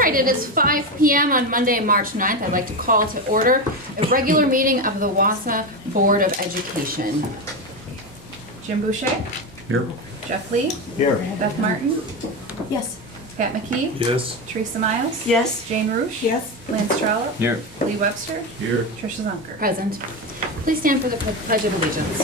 right, it is 5 p.m. on Monday, March 9th. I'd like to call to order a regular meeting of the Wausau Board of Education. Jim Boucher. Here. Jeff Lee. Here. Beth Martin. Yes. Pat McKee. Yes. Teresa Miles. Yes. Jane Roosh. Yes. Lance Trollope. Here. Lee Webster. Here. Tricia Zunker. Present. Please stand for the Pledge of Allegiance.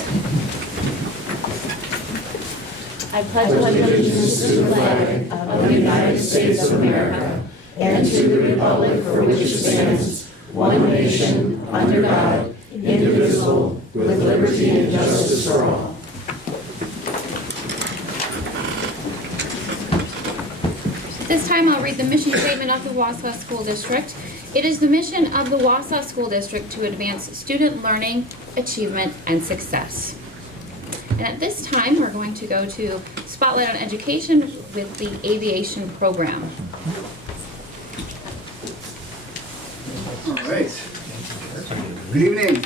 I pledge allegiance to the flag of the United States of America and to the republic for which it stands, one nation, under God, indivisible, with liberty and justice for all. This time I'll read the mission statement of the Wausau School District. It is the mission of the Wausau School District to advance student learning, achievement, and success. And at this time, we're going to go to Spotlight on Education with the Aviation program. All right. Good evening.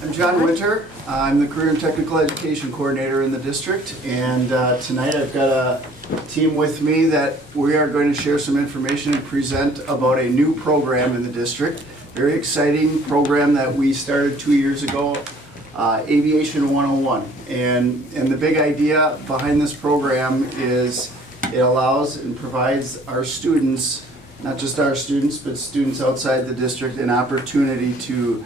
I'm John Winter. I'm the Career and Technical Education Coordinator in the district, and tonight I've got a team with me that we are going to share some information and present about a new program in the district. Very exciting program that we started 2 years ago, Aviation 101. And the big idea behind this program is it allows and provides our students, not just our students, but students outside the district, an opportunity to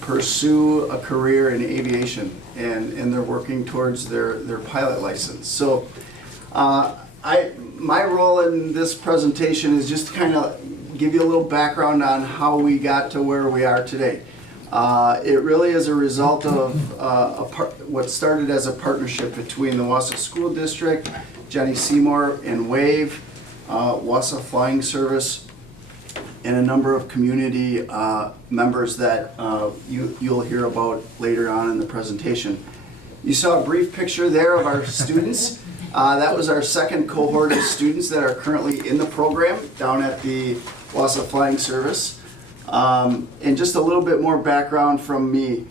pursue a career in aviation, and they're working towards their pilot license. So my role in this presentation is just to kind of give you a little background on how we got to where we are today. It really is a result of what started as a partnership between the Wausau School District, Jenny Seymour and WAVE, Wausau Flying Service, and a number of community members that you'll hear about later on in the presentation. You saw a brief picture there of our students. That was our second cohort of students that are currently in the program down at the Wausau Flying Service. And just a little bit more background from me.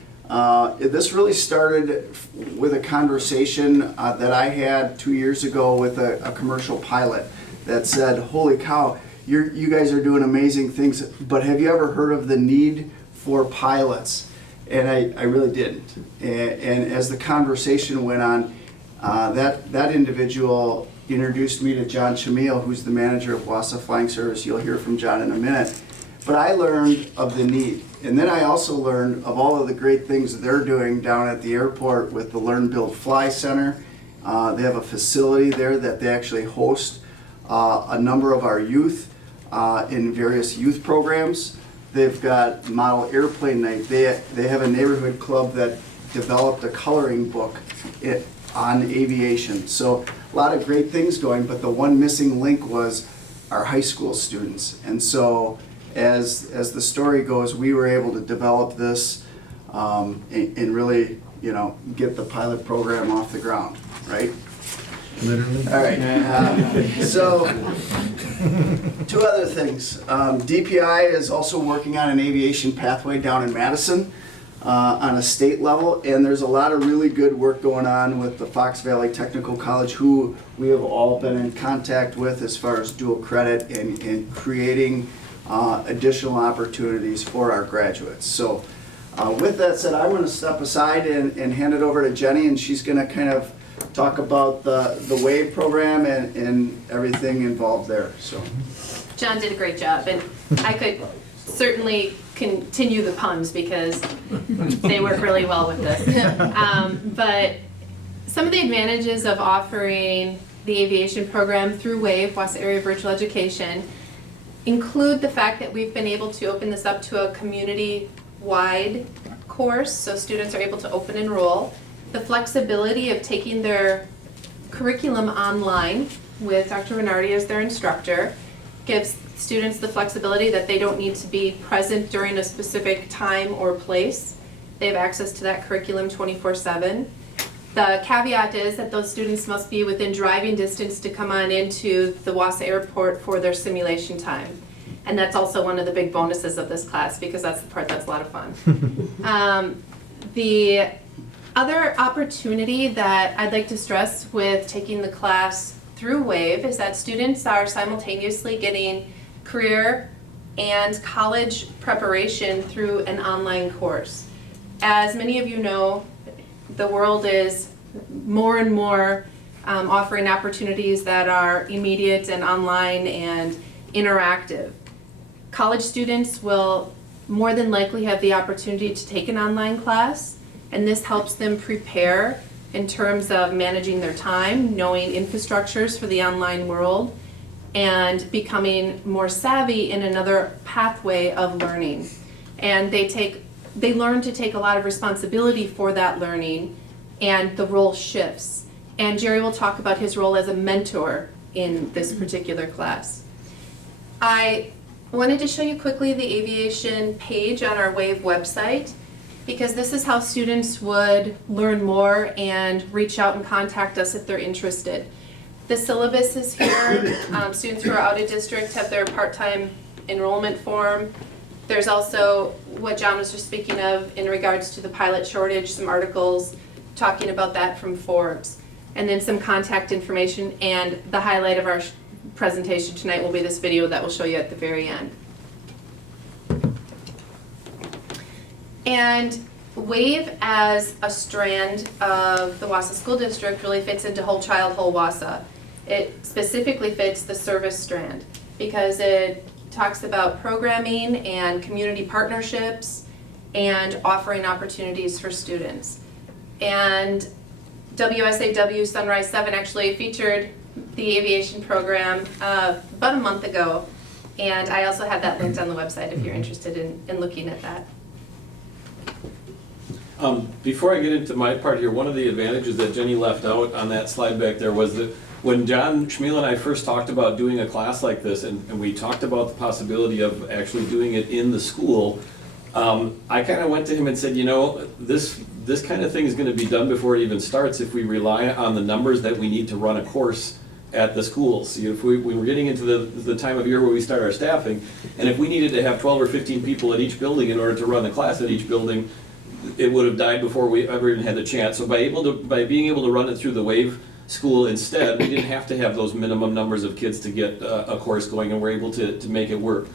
This really started with a conversation that I had 2 years ago with a commercial pilot that said, "Holy cow, you guys are doing amazing things, but have you ever heard of the need for pilots?" And I really didn't. And as the conversation went on, that individual introduced me to John Chamil, who's the manager of Wausau Flying Service. You'll hear from John in a minute. But I learned of the need. And then I also learned of all of the great things they're doing down at the airport with the Learn, Build, Fly Center. They have a facility there that they actually host a number of our youth in various youth programs. They've got model airplane night. They have a neighborhood club that developed a coloring book on aviation. So a lot of great things going, but the one missing link was our high school students. And so as the story goes, we were able to develop this and really, get the pilot program off the ground, right? Literally. All right. So, two other things. DPI is also working on an aviation pathway down in Madison on a state level, and there's a lot of really good work going on with the Fox Valley Technical College, who we have all been in contact with as far as dual credit and creating additional opportunities for our graduates. So with that said, I'm going to step aside and hand it over to Jenny, and she's going to kind of talk about the WAVE program and everything involved there. So John did a great job, and I could certainly continue the puns because they work really well with this. But some of the advantages of offering the aviation program through WAVE, Wausau Area Virtual Education, include the fact that we've been able to open this up to a community-wide course, so students are able to open enroll. The flexibility of taking their curriculum online with Dr. Renardi as their instructor gives students the flexibility that they don't need to be present during a specific time or place. They have access to that curriculum 24/7. The caveat is that those students must be within driving distance to come on into the Wausau Airport for their simulation time. And that's also one of the big bonuses of this class, because that's the part that's a lot of fun. The other opportunity that I'd like to stress with taking the class through WAVE is that students are simultaneously getting career and college preparation through an online course. As many of you know, the world is more and more offering opportunities that are immediate and online and interactive. College students will more than likely have the opportunity to take an online class, and this helps them prepare in terms of managing their time, knowing infrastructures for the online world, and becoming more savvy in another pathway of learning. And they learn to take a lot of responsibility for that learning, and the role shifts. And Jerry will talk about his role as a mentor in this particular class. I wanted to show you quickly the aviation page on our WAVE website, because this is how students would learn more and reach out and contact us if they're interested. The syllabus is here. Students who are out of district have their part-time enrollment form. There's also what John was just speaking of in regards to the pilot shortage, some articles talking about that from Forbes, and then some contact information, and the highlight of our presentation tonight will be this video that we'll show you at the very end. And WAVE as a strand of the Wausau School District really fits into Whole Child, Whole Wausau. It specifically fits the service strand because it talks about programming and community partnerships and offering opportunities for students. And WSAW Sunrise 7 actually featured the aviation program about a month ago, and I also have that linked on the website if you're interested in looking at that. Before I get into my part here, one of the advantages that Jenny left out on that slide back there was that when John Schmiel and I first talked about doing a class like this, and we talked about the possibility of actually doing it in the school, I kind of went to him and said, you know, this kind of thing is going to be done before it even starts if we rely on the numbers that we need to run a course at the schools. See, if we were getting into the time of year where we start our staffing, and if we needed to have 12 or 15 people at each building in order to run the class at each building, it would have died before we ever even had the chance. So by being able to run it through the WAVE school instead, we didn't have to have those minimum numbers of kids to get a course going, and we're able to make it work.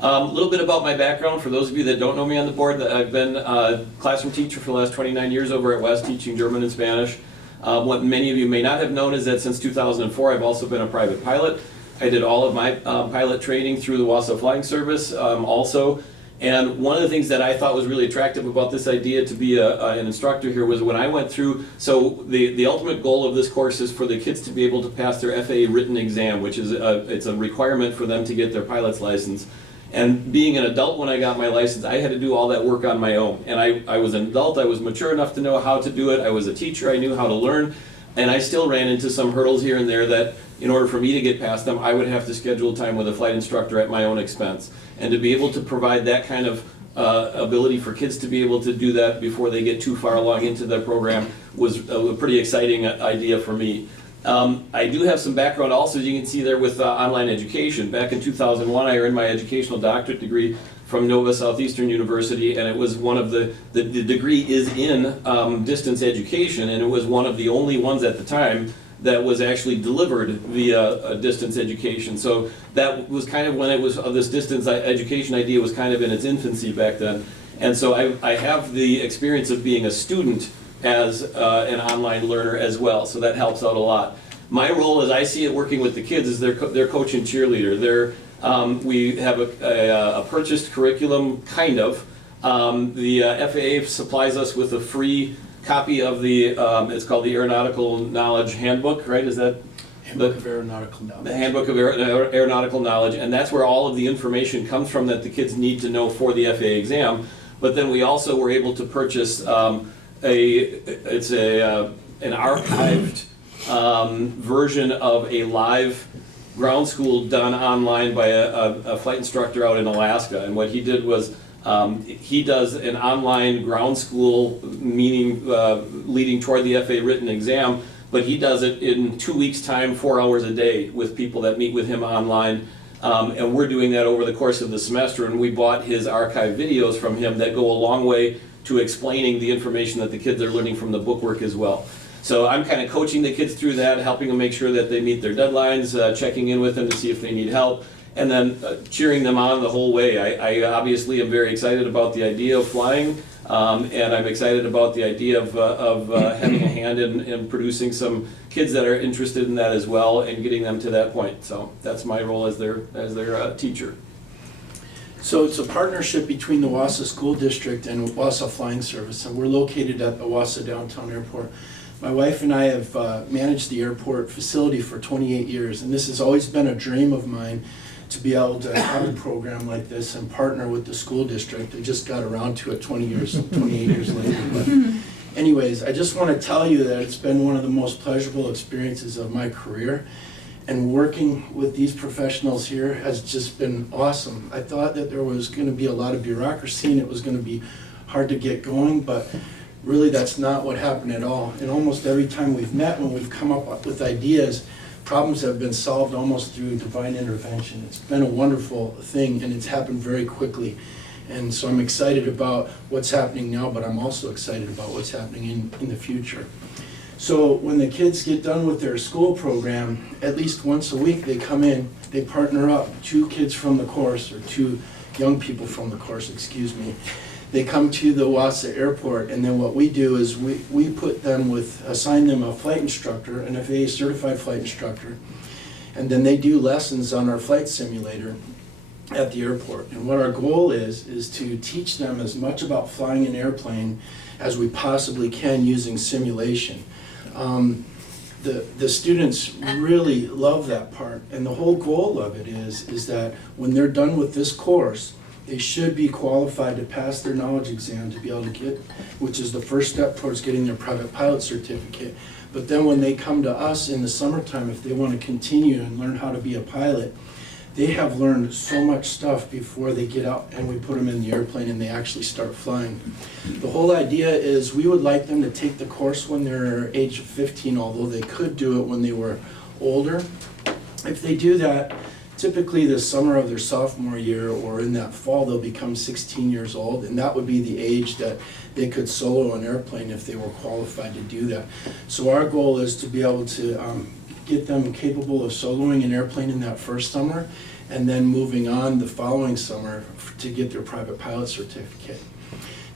A little bit about my background, for those of you that don't know me on the board, I've been a classroom teacher for the last 29 years over at West, teaching German and Spanish. What many of you may not have known is that since 2004 I've also been a private pilot. I did all of my pilot training through the Wausau Flying Service also. And one of the things that I thought was really attractive about this idea to be an instructor here was when I went through, so the ultimate goal of this course is for the kids to be able to pass their FAA written exam, which is it's a requirement for them to get their pilot's license. And being an adult when I got my license, I had to do all that work on my own. And I was an adult, I was mature enough to know how to do it, I was a teacher, I knew how to learn, and I still ran into some hurdles here and there that in order for me to get past them, I would have to schedule time with a flight instructor at my own expense. And to be able to provide that kind of ability for kids to be able to do that before they get too far along into their program was a pretty exciting idea for me. I do have some background also, as you can see there, with online education. Back in 2001, I earned my educational doctorate degree from Nova Southeastern University, and it was one of the degree is in distance education, and it was one of the only ones at the time that was actually delivered via distance education. So that was kind of when it was, this distance education idea was kind of in its infancy back then. And so I have the experience of being a student as an online learner as well, so that helps out a lot. My role, as I see it working with the kids, is they're coach and cheerleader. We have a purchased curriculum, kind of. The FAA supplies us with a free copy of the, it's called the Aeronautical Knowledge Handbook, right? Is that? Handbook of Aeronautical Knowledge. The Handbook of Aeronautical Knowledge, and that's where all of the information comes from that the kids need to know for the FAA exam. But then we also were able to purchase an archived version of a live ground school done online by a flight instructor out in Alaska. And what he did was he does an online ground school, meaning leading toward the FAA written exam, but he does it in 2 weeks' time, 4 hours a day with people that meet with him online. And we're doing that over the course of the semester, and we bought his archive videos from him that go a long way to explaining the information that the kids are learning from the bookwork as well. So I'm kind of coaching the kids through that, helping them make sure that they meet their deadlines, checking in with them to see if they need help, and then cheering them on the whole way. I obviously am very excited about the idea of flying, and I'm excited about the idea of having a hand in producing some kids that are interested in that as well and getting them to that point. So that's my role as their teacher. So it's a partnership between the Wausau School District and Wausau Flying Service, and we're located at the Wausau Downtown Airport. My wife and I have managed the airport facility for 28 years, and this has always been a dream of mine to be able to have a program like this and partner with the school district. I just got around to it 28 years later. But anyways, I just want to tell you that it's been one of the most pleasurable experiences of my career. And working with these professionals here has just been awesome. I thought that there was going to be a lot of bureaucracy and it was going to be hard to get going, but really that's not what happened at all. And almost every time we've met, when we've come up with ideas, problems have been solved almost through divine intervention. It's been a wonderful thing, and it's happened very quickly. And so I'm excited about what's happening now, but I'm also excited about what's happening in the future. So when the kids get done with their school program, at least once a week they come in, they partner up, 2 kids from the course, or 2 young people from the course, excuse me. They come to the Wausau airport, and then what we do is we put them with, assign them a flight instructor, an FAA certified flight instructor, and then they do lessons on our flight simulator at the airport. And what our goal is to teach them as much about flying an airplane as we possibly can using simulation. The students really love that part, and the whole goal of it is that when they're done with this course, they should be qualified to pass their knowledge exam to be able to get, which is the first step towards getting their private pilot certificate. But then when they come to us in the summertime, if they want to continue and learn how to be a pilot, they have learned so much stuff before they get out and we put them in the airplane and they actually start flying. The whole idea is we would like them to take the course when they're age of 15, although they could do it when they were older. If they do that, typically the summer of their sophomore year or in that fall, they'll become 16 years old, and that would be the age that they could solo an airplane if they were qualified to do that. So our goal is to be able to get them capable of soloing an airplane in that first summer, and then moving on the following summer to get their private pilot certificate.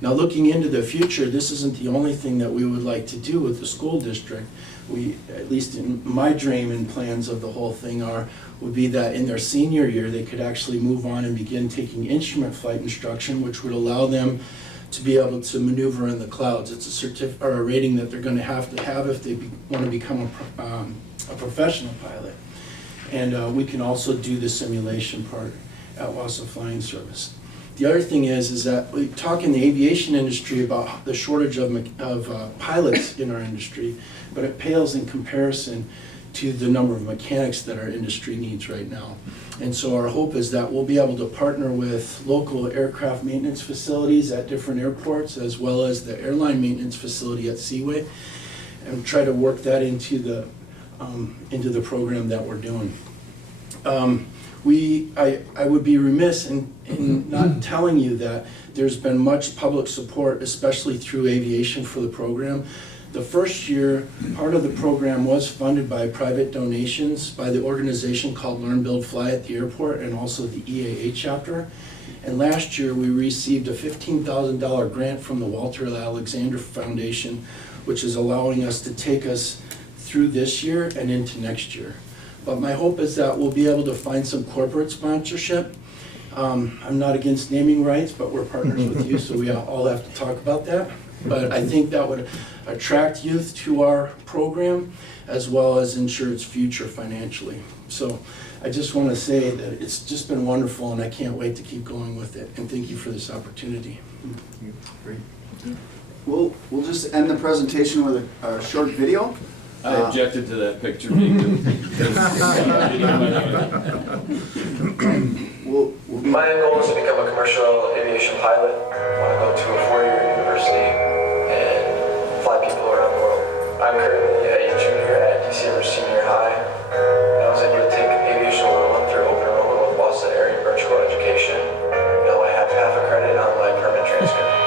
Now, looking into the future, this isn't the only thing that we would like to do with the school district. We, at least in my dream and plans of the whole thing would be that in their senior year, they could actually move on and begin taking instrument flight instruction, which would allow them to be able to maneuver in the clouds. It's a certificate or a rating that they're going to have if they want to become a professional pilot. And we can also do the simulation part at Wausau Flying Service. The other thing is that we talk in the aviation industry about the shortage of pilots in our industry, but it pales in comparison to the number of mechanics that our industry needs right now. And so our hope is that we'll be able to partner with local aircraft maintenance facilities at different airports, as well as the airline maintenance facility at Seaway, and try to work that into the program that we're doing. I would be remiss in not telling you that there's been much public support, especially through aviation, for the program. The first year, part of the program was funded by private donations by the organization called Learn, Build, Fly at the airport, and also the EAA chapter. And last year, we received a $15,000 grant from the Walter Alexander Foundation, which is allowing us to take us through this year and into next year. But my hope is that we'll be able to find some corporate sponsorship. I'm not against naming rights, but we're partners with you, so we all have to talk about that. But I think that would attract youth to our program, as well as ensure its future financially. So I just want to say that it's just been wonderful, and I can't wait to keep going with it. And thank you for this opportunity. Great. We'll just end the presentation with a short video. I objected to that picture being My goal is to become a commercial aviation pilot. I want to go to a 4-year university and fly people around the world. I'm currently a junior at DC Senior High. I was able to take Aviation 101 through open enrollment with Wausau Area Virtual Education. Now I have half a credit on my permanent transcript.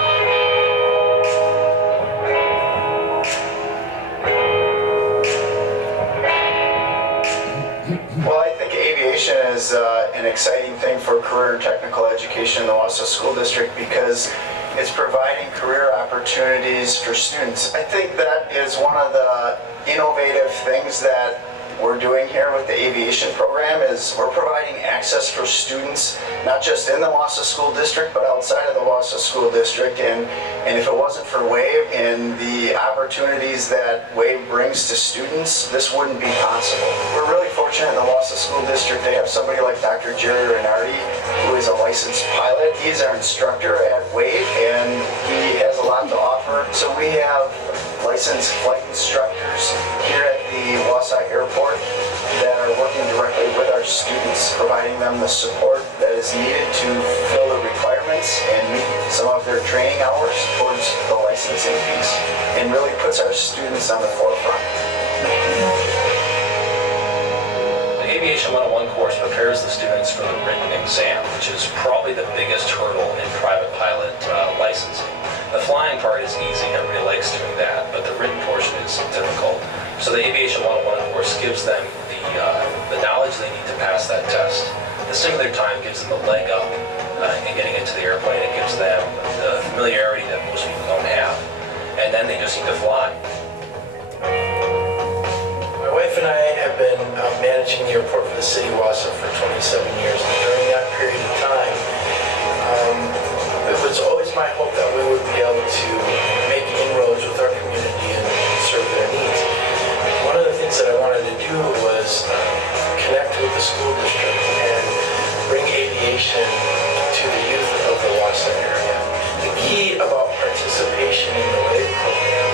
exciting thing for career and technical education in the Wausau School District because it's providing career opportunities for students. I think that is one of the innovative things that we're doing here with the aviation program is we're providing access for students, not just in the Wausau School District, but outside of the Wausau School District. And if it wasn't for WAVE and the opportunities that WAVE brings to students, this wouldn't be possible. We're really fortunate in the Wausau School District to have somebody like Dr. Jerry Renardi, who is a licensed pilot. He's our instructor at WAVE, and he has a lot to offer. So we have licensed flight instructors here at the Wausau Airport that are working directly with our students, providing them the support that is needed to fulfill the requirements and meet some of their training hours towards the licensing piece, and really puts our students on the forefront. The Aviation 101 course prepares the students for the written exam, which is probably the biggest hurdle in private pilot licensing. The flying part is easy, everybody likes doing that, but the written portion is difficult. So the Aviation 101 course gives them the knowledge they need to pass that test. The simulator time gives them the leg up in getting into the airplane. It gives them the familiarity that most people don't have. And then they just need to fly. My wife and I have been managing the airport for the city of Wausau for 27 years. And during that period of time, it was always my hope that we would be able to make inroads with our community and serve their needs. One of the things that I wanted to do was connect with the school district and bring aviation to the youth of the Wausau area. The key about participation in the WAVE program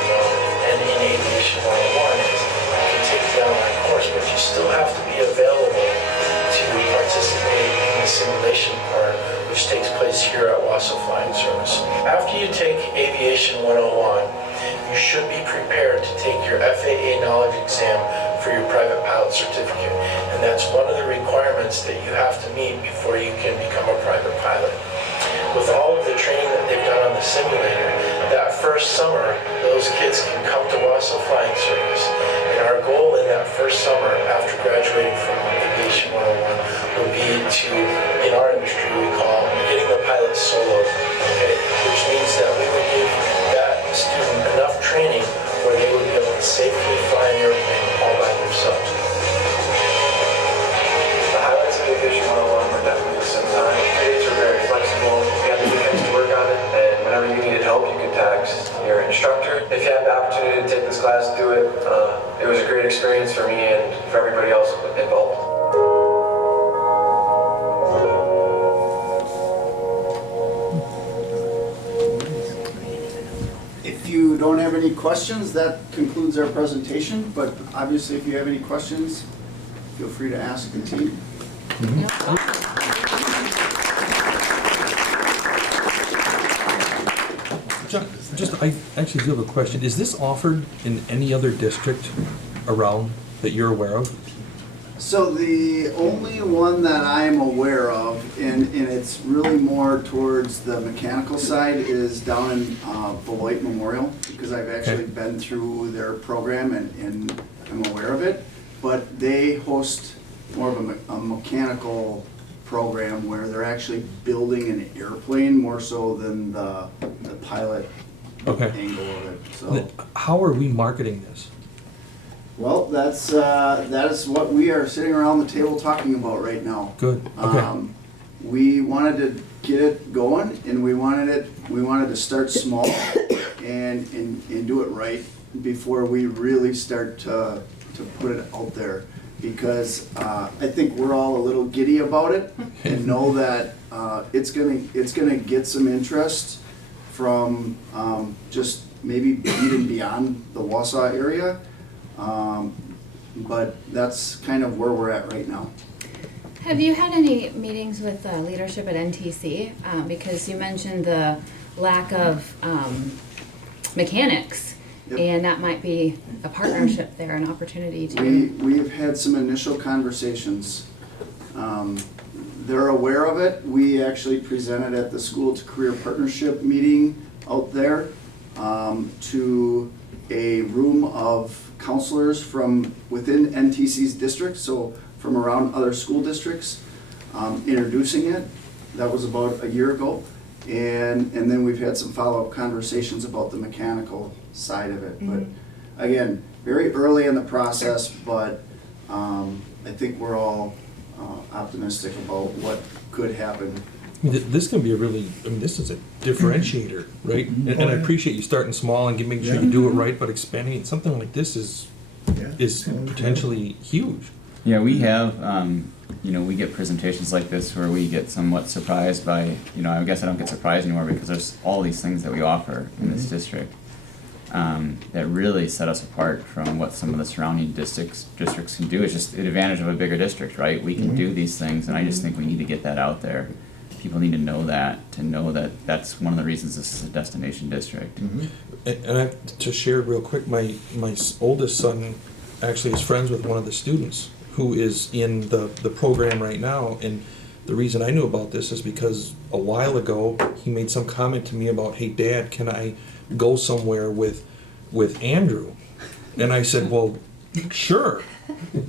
and in Aviation 101 is you can take the online course, but you still have to be available to participate in the simulation part, which takes place here at Wausau Flying Service. After you take Aviation 101, you should be prepared to take your FAA knowledge exam for your private pilot certificate. And that's one of the requirements that you have to meet before you can become a private pilot. With all of the training that they've done on the simulator, that first summer, those kids can come to Wausau Flying Service. And our goal in that first summer, after graduating from Aviation 101, would be to, in our industry, we call getting the pilot solo, okay? Which means that we would give that student enough training where they would be able to safely fly an airplane all by themselves. The highlights of Aviation 101 were definitely some time. The days were very flexible. You had the weekends to work on it, and whenever you needed help, you could text your instructor. If you had the opportunity to take this class, do it. It was a great experience for me and for everybody else involved. If you don't have any questions, that concludes our presentation, but obviously if you have any questions, feel free to ask the team. I actually do have a question. Is this offered in any other district around that you're aware of? So the only one that I'm aware of, and it's really more towards the mechanical side, is down in Beloit Memorial, because I've actually been through their program and I'm aware of it. But they host more of a mechanical program where they're actually building an airplane more so than the pilot angle of it. So how are we marketing this? well, that is what we are sitting around the table talking about right now. Good. Okay. We wanted to get it going, and we wanted to start small and do it right before we really start to put it out there, because I think we're all a little giddy about it and know that it's gonna get some interest from just maybe even beyond the Wausau area. But that's kind of where we're at right now. Have you had any meetings with leadership at NTC? Because you mentioned the lack of mechanics, Yep. and that might be a partnership there, an opportunity to. We've had some initial conversations. They're aware of it. We actually presented at the School to Career Partnership meeting out there to a room of counselors from within NTC's district, so from around other school districts. introducing it. That was about a year ago. And then we've had some follow-up conversations about the mechanical side of it. But again, very early in the process, but I think we're all optimistic about what could happen. This can be a really, I mean, this is a differentiator, right? And I appreciate you starting small and making sure you do it right, but expanding it, something like this is potentially huge. Yeah, we have, we get presentations like this where we get somewhat surprised by, I guess I don't get surprised anymore because there's all these things that we offer in this district that really set us apart from what some of the surrounding districts can do. It's just an advantage of a bigger district, right? We can do these things, and I just think we need to get that out there. People need to know that that's one of the reasons this is a destination district. And I have to share real quick, my oldest son actually is friends with one of the students who is in the program right now, and the reason I knew about this is because a while ago he made some comment to me about, hey Dad, can I go somewhere with Andrew? And I said, well, sure,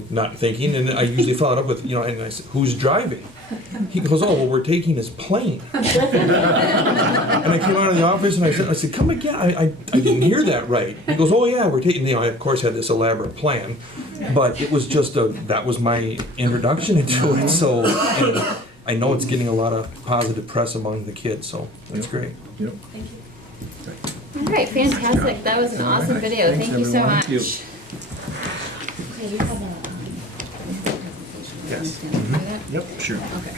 not thinking, and I usually followed up with, and I said, who's driving? He goes, oh, well, we're taking his plane. And I came out of the office and I said, come again, I didn't hear that right. He goes, oh yeah, we're taking, I of course had this elaborate plan, but it was just that was my introduction into it, so, and I know it's getting a lot of positive press among the kids, so that's great. Thank you. All right, fantastic. That was an awesome video. Thank you so much. Okay, you have a, Yes. Yep, sure. Okay.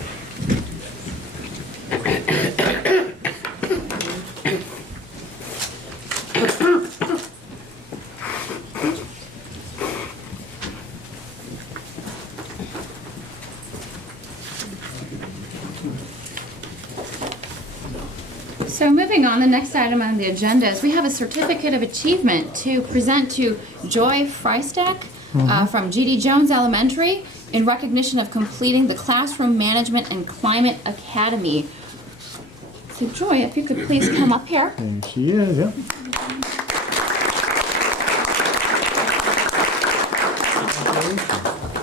So moving on, the next item on the agenda is we have a certificate of achievement to present to Joy Freistack from G.D. Jones Elementary in recognition of completing the Classroom Management and Climate Academy. So Joy, if you could please come up here. And she is, yeah.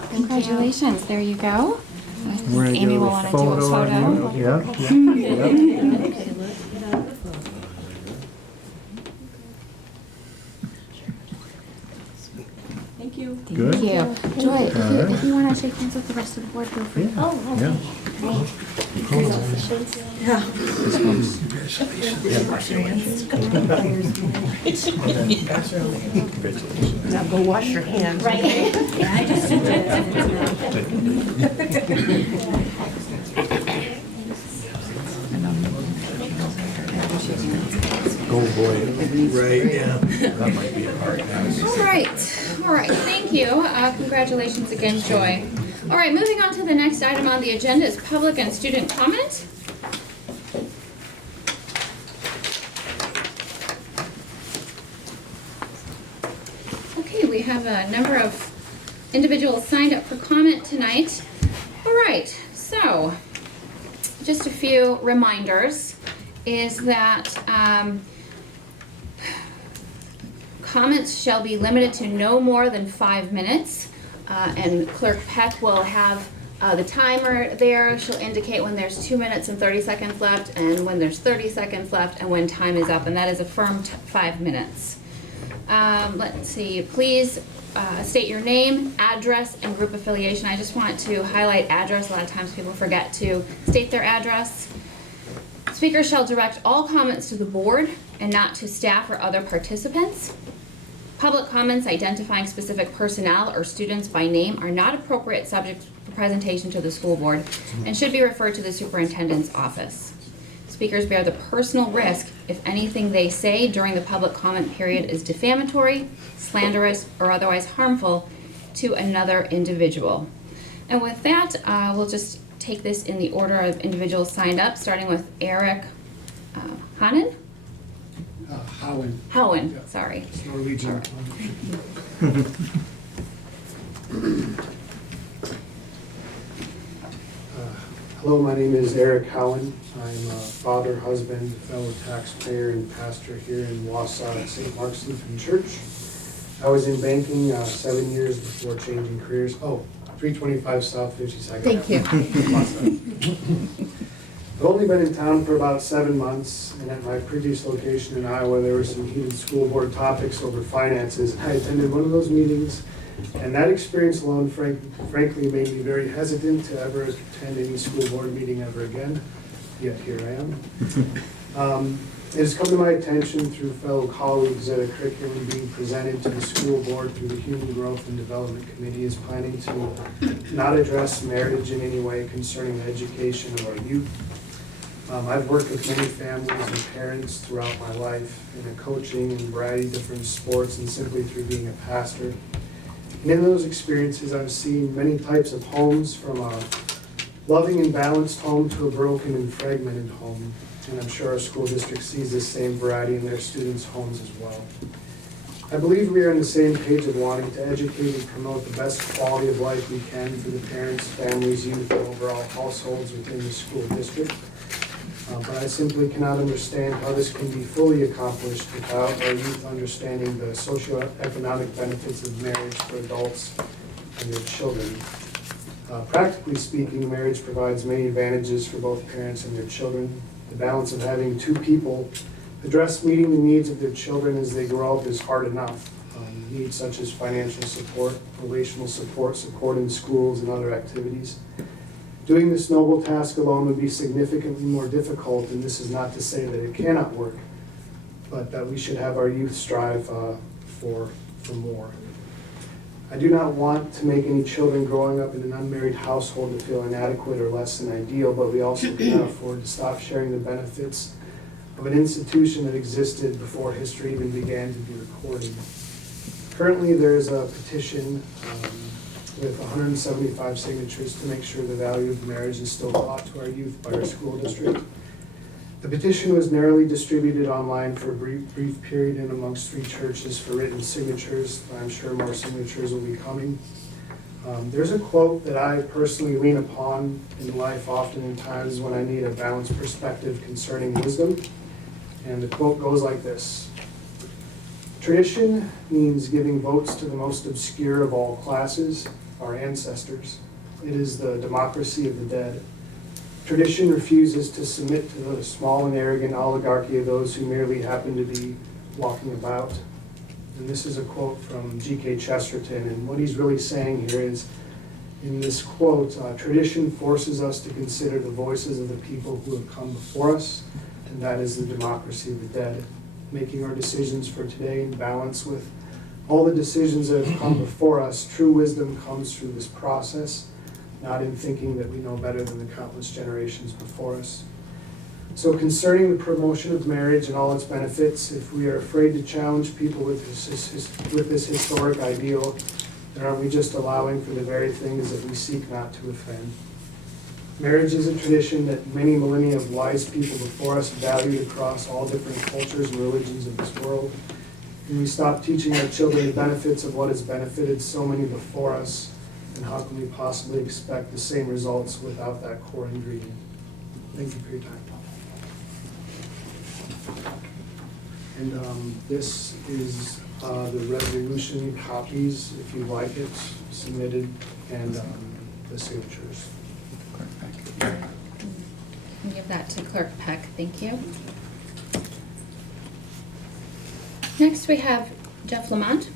Congratulations, there you go. We're gonna Amy do will a want to do a photo photo. on you. Yeah. Thank you. Good. Thank you. Joy, if right. you want to shake hands with the rest of the board, feel free. Yeah. oh, okay. Now go wash your hands. Right. Yeah, I just did Oh boy, right, yeah. That might be a hard task. All right, thank you. Congratulations again, Joy. All right, moving on to the next item on the agenda is public and student comment. Okay, we have a number of individuals signed up for comment tonight. All right, so just a few reminders is that comments shall be limited to no more than 5 minutes, and Clerk Peck will have the timer there. She'll indicate when there's 2 minutes and 30 seconds left, and when there's 30 seconds left, and when time is up, and that is a firm 5 minutes. Let's see, please state your name, address, and group affiliation. I just want to highlight address. A lot of times people forget to state their address. Speakers shall direct all comments to the board and not to staff or other participants. Public comments identifying specific personnel or students by name are not appropriate subject for presentation to the school board and should be referred to the superintendent's office. Speakers bear the personal risk if anything they say during the public comment period is defamatory, slanderous, or otherwise harmful to another individual. And with that, we'll just take this in the order of individuals signed up, starting with Eric Hanen? Howen, yeah. Sorry. It's Norwegian. Hello, my name is Eric Cowan. I'm a father, husband, fellow taxpayer, and pastor here in Wausau at St. Mark's Lutheran Church. I was in banking 7 years before changing careers. Oh, 325 South 52nd. Thank you. I've only been in town for about 7 months, and at my previous location in Iowa, there were some heated school board topics over finances. I attended one of those meetings, and that experience alone frankly made me very hesitant to ever attend any school board meeting ever again, yet here I am. It has come to my attention through fellow colleagues that a curriculum being presented to the school board through the Human Growth and Development Committee is planning to not address marriage in any way concerning the education of our youth. I've worked with many families and parents throughout my life in coaching and a variety of different sports and simply through being a pastor. And in those experiences, I've seen many types of homes, from a loving and balanced home to a broken and fragmented home. And I'm sure our school district sees the same variety in their students' homes as well. I believe we are on the same page of wanting to educate and promote the best quality of life we can for the parents, families, youth, and overall households within the school district. But I simply cannot understand how this can be fully accomplished without our youth understanding the socioeconomic benefits of marriage for adults and their children. Practically speaking, marriage provides many advantages for both parents and their children. The balance of having two people address meeting the needs of their children as they grow up is hard enough. Needs such as financial support, relational support, support in schools, and other activities. Doing this noble task alone would be significantly more difficult, and this is not to say that it cannot work, but that we should have our youth strive for more. I do not want to make any children growing up in an unmarried household to feel inadequate or less than ideal, but we also cannot afford to stop sharing the benefits of an institution that existed before history even began to be recorded. Currently, there is a petition with 175 signatures to make sure the value of marriage is still taught to our youth by our school district. The petition was narrowly distributed online for a brief period and amongst 3 churches for written signatures. I'm sure more signatures will be coming. There's a quote that I personally lean upon in life often in times when I need a balanced perspective concerning wisdom. And the quote goes like this: "Tradition means giving votes to the most obscure of all classes, our ancestors. It is the democracy of the dead. Tradition refuses to submit to the small and arrogant oligarchy of those who merely happen to be walking about." And this is a quote from G.K. Chesterton, and what he's really saying here is, in this quote, tradition forces us to consider the voices of the people who have come before us, and that is the democracy of the dead. Making our decisions for today in balance with all the decisions that have come before us. True wisdom comes through this process, not in thinking that we know better than the countless generations before us. So concerning the promotion of marriage and all its benefits, if we are afraid to challenge people with this historic ideal, then aren't we just allowing for the very things that we seek not to offend? Marriage is a tradition that many millennia of wise people before us valued across all different cultures and religions of this world. When we stop teaching our children the benefits of what has benefited so many before us, then how can we possibly expect the same results without that core ingredient? Thank you for your time. And this is the resolution copies, if you like it, submitted, and the signatures. I'll give that to Clerk Peck, thank you. Next we have Jeff Lamont.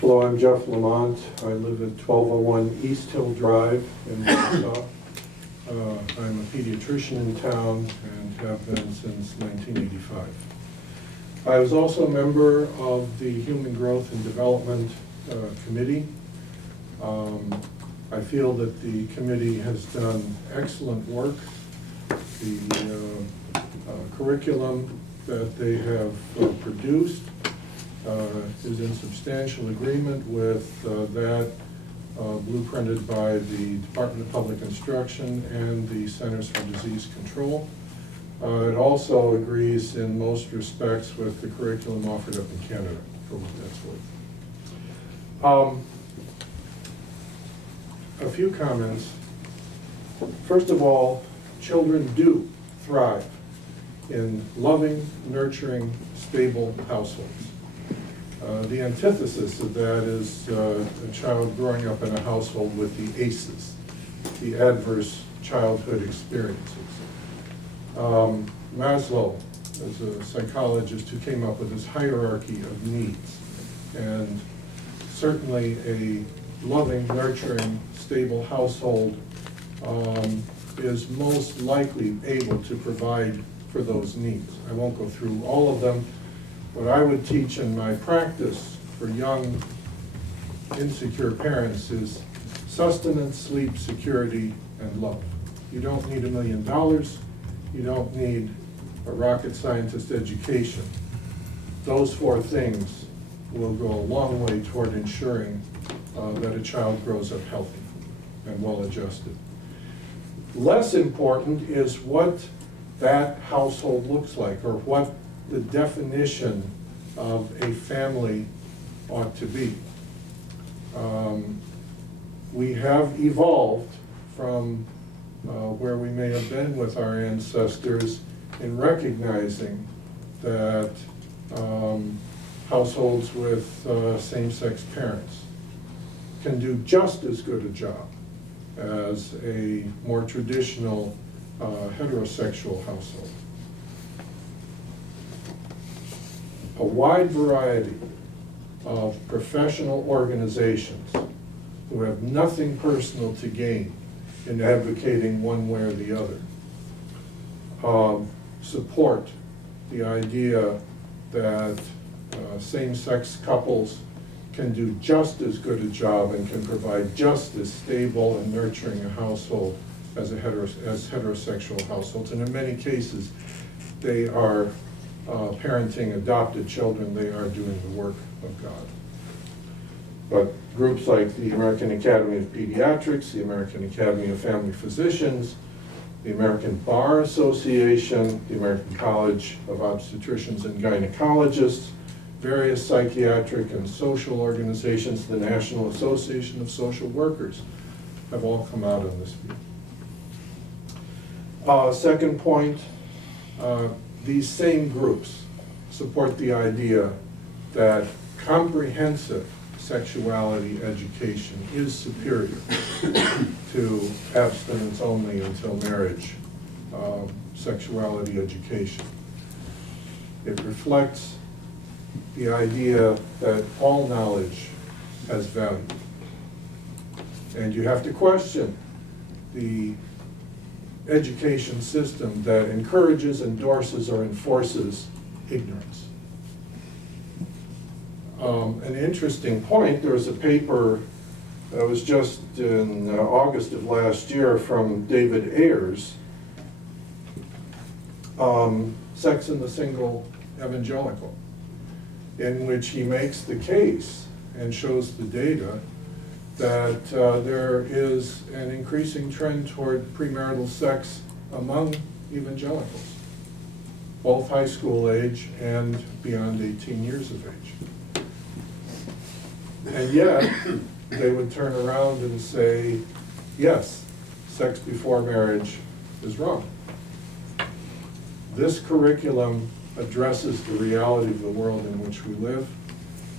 Hello, I'm Jeff Lamont. I live at 1201 East Hill Drive in Wausau. I'm a pediatrician in town and have been since 1985. I was also a member of the Human Growth and Development Committee. I feel that the committee has done excellent work. The curriculum that they have produced is in substantial agreement with that blueprinted by the Department of Public Instruction and the Centers for Disease Control. It also agrees in most respects with the curriculum offered up in Canada, for what that's worth. A few comments. First of all, children do thrive in loving, nurturing, stable households. The antithesis of that is a child growing up in a household with the ACEs, the adverse childhood experiences. Maslow is a psychologist who came up with this hierarchy of needs. And certainly a loving, nurturing, stable household is most likely able to provide for those needs. I won't go through all of them. What I would teach in my practice for young, insecure parents is sustenance, sleep, security, and love. You don't need $1 million. You don't need a rocket scientist education. Those 4 things will go a long way toward ensuring that a child grows up healthy and well-adjusted. Less important is what that household looks like, or what the definition of a family ought to be. We have evolved from where we may have been with our ancestors in recognizing that households with same-sex parents can do just as good a job as a more traditional heterosexual household. A wide variety of professional organizations who have nothing personal to gain in advocating one way or the other support the idea that same-sex couples can do just as good a job and can provide just as stable and nurturing a household as heterosexual households. And in many cases, they are parenting adopted children. They are doing the work of God. But groups like the American Academy of Pediatrics, the American Academy of Family Physicians, the American Bar Association, the American College of Obstetricians and Gynecologists, various psychiatric and social organizations, the National Association of Social Workers, have all come out on this view. Second point, these same groups support the idea that comprehensive sexuality education is superior to abstinence only until marriage sexuality education. It reflects the idea that all knowledge has value. And you have to question the education system that encourages, endorses, or enforces ignorance. An interesting point, there was a paper that was just in August of last year from David Ayers, Sex in the Single Evangelical, in which he makes the case and shows the data that there is an increasing trend toward premarital sex among evangelicals, both high school age and beyond 18 years of age. And yet, they would turn around and say, yes, sex before marriage is wrong. This curriculum addresses the reality of the world in which we live.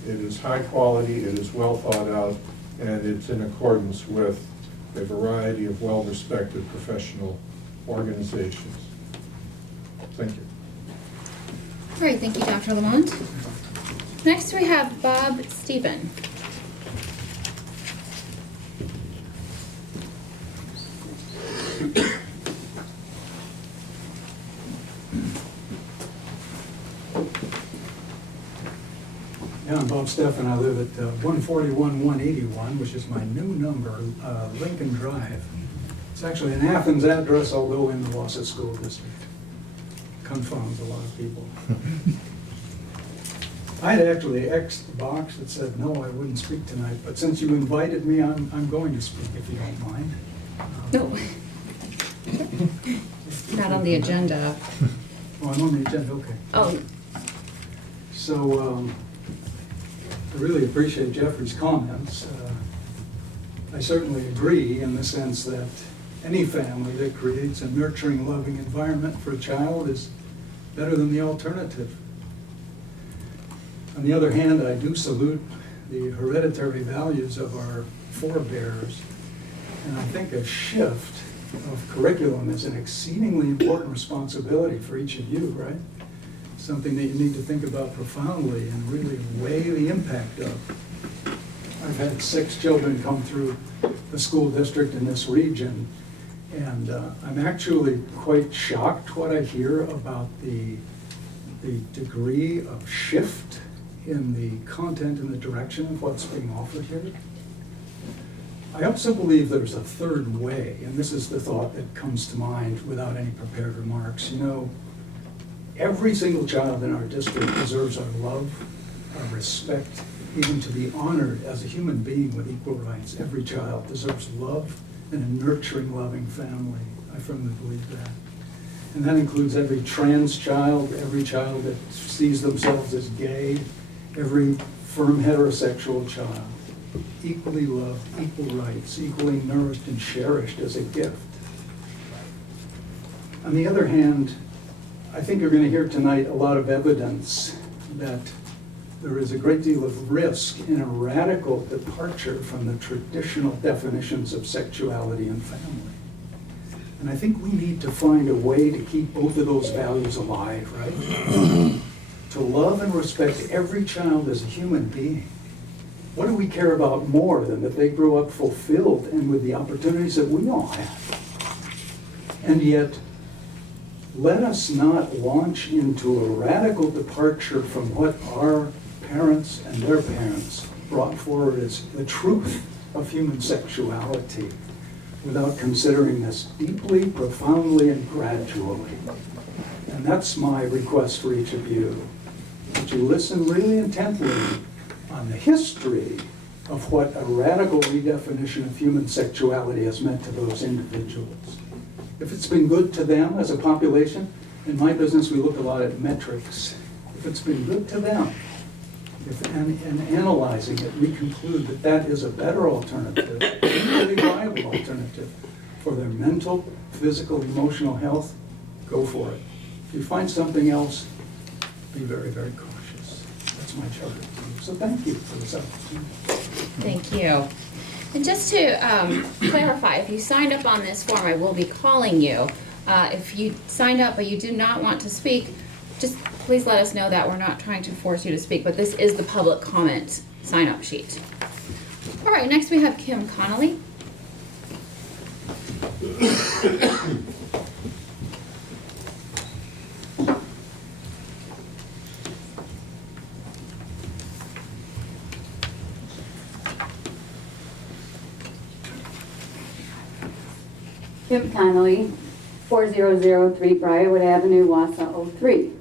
It is high quality, it is well thought out, and it's in accordance with a variety of well-respected professional organizations. Thank you. All right, thank you, Dr. Lamont. Next, we have Bob Stephen. Yeah, I'm Bob Steffen. I live at 141-181, which is my new number, Lincoln Drive. It's actually an Athens address, although in the Wausau School District. Confounds a lot of people. I'd actually X'd the box that said, no, I wouldn't speak tonight, but since you invited me, I'm going to speak, if you don't mind. No. Not on the agenda. Oh, I'm on the agenda, okay. Oh. So, I really appreciate Jeffrey's comments. I certainly agree in the sense that Any family that creates a nurturing, loving environment for a child is better than the alternative. On the other hand, I do salute the hereditary values of our forebears, and I think a shift of curriculum is an exceedingly important responsibility for each of you, right? Something that you need to think about profoundly and really weigh the impact of. I've had 6 children come through the school district in this region, and I'm actually quite shocked what I hear about the degree of shift in the content and the direction of what's being offered here. I also believe there's a third way, and this is the thought that comes to mind without any prepared remarks. You know, every single child in our district deserves our love, our respect, even to be honored as a human being with equal rights. Every child deserves love and a nurturing, loving family. I firmly believe that. And that includes every trans child, every child that sees themselves as gay, every firm heterosexual child. Equally loved, equal rights, equally nourished and cherished as a gift. On the other hand, I think you're going to hear tonight a lot of evidence that there is a great deal of risk in a radical departure from the traditional definitions of sexuality and family. And I think we need to find a way to keep both of those values alive, right? To love and respect every child as a human being. What do we care about more than that they grow up fulfilled and with the opportunities that we all have? And yet, let us not launch into a radical departure from what our parents and their parents brought forward as the truth of human sexuality without considering this deeply, profoundly, and gradually. And that's my request for each of you, that you listen really intently on the history of what a radical redefinition of human sexuality has meant to those individuals. If it's been good to them as a population, in my business we look a lot at metrics. If it's been good to them, in analyzing it, we conclude that that is a better alternative, a really viable alternative for their mental, physical, emotional health, go for it. If you find something else, be very, very cautious. That's my charge to you. So thank you for this opportunity. Thank you. And just to clarify, if you signed up on this form, I will be calling you. If you signed up but you do not want to speak, just please let us know that. We're not trying to force you to speak, but this is the public comment sign-up sheet. All right, next we have Kim Connelly. Kim Connelly, 4003 Briarwood Avenue, Wausau 03.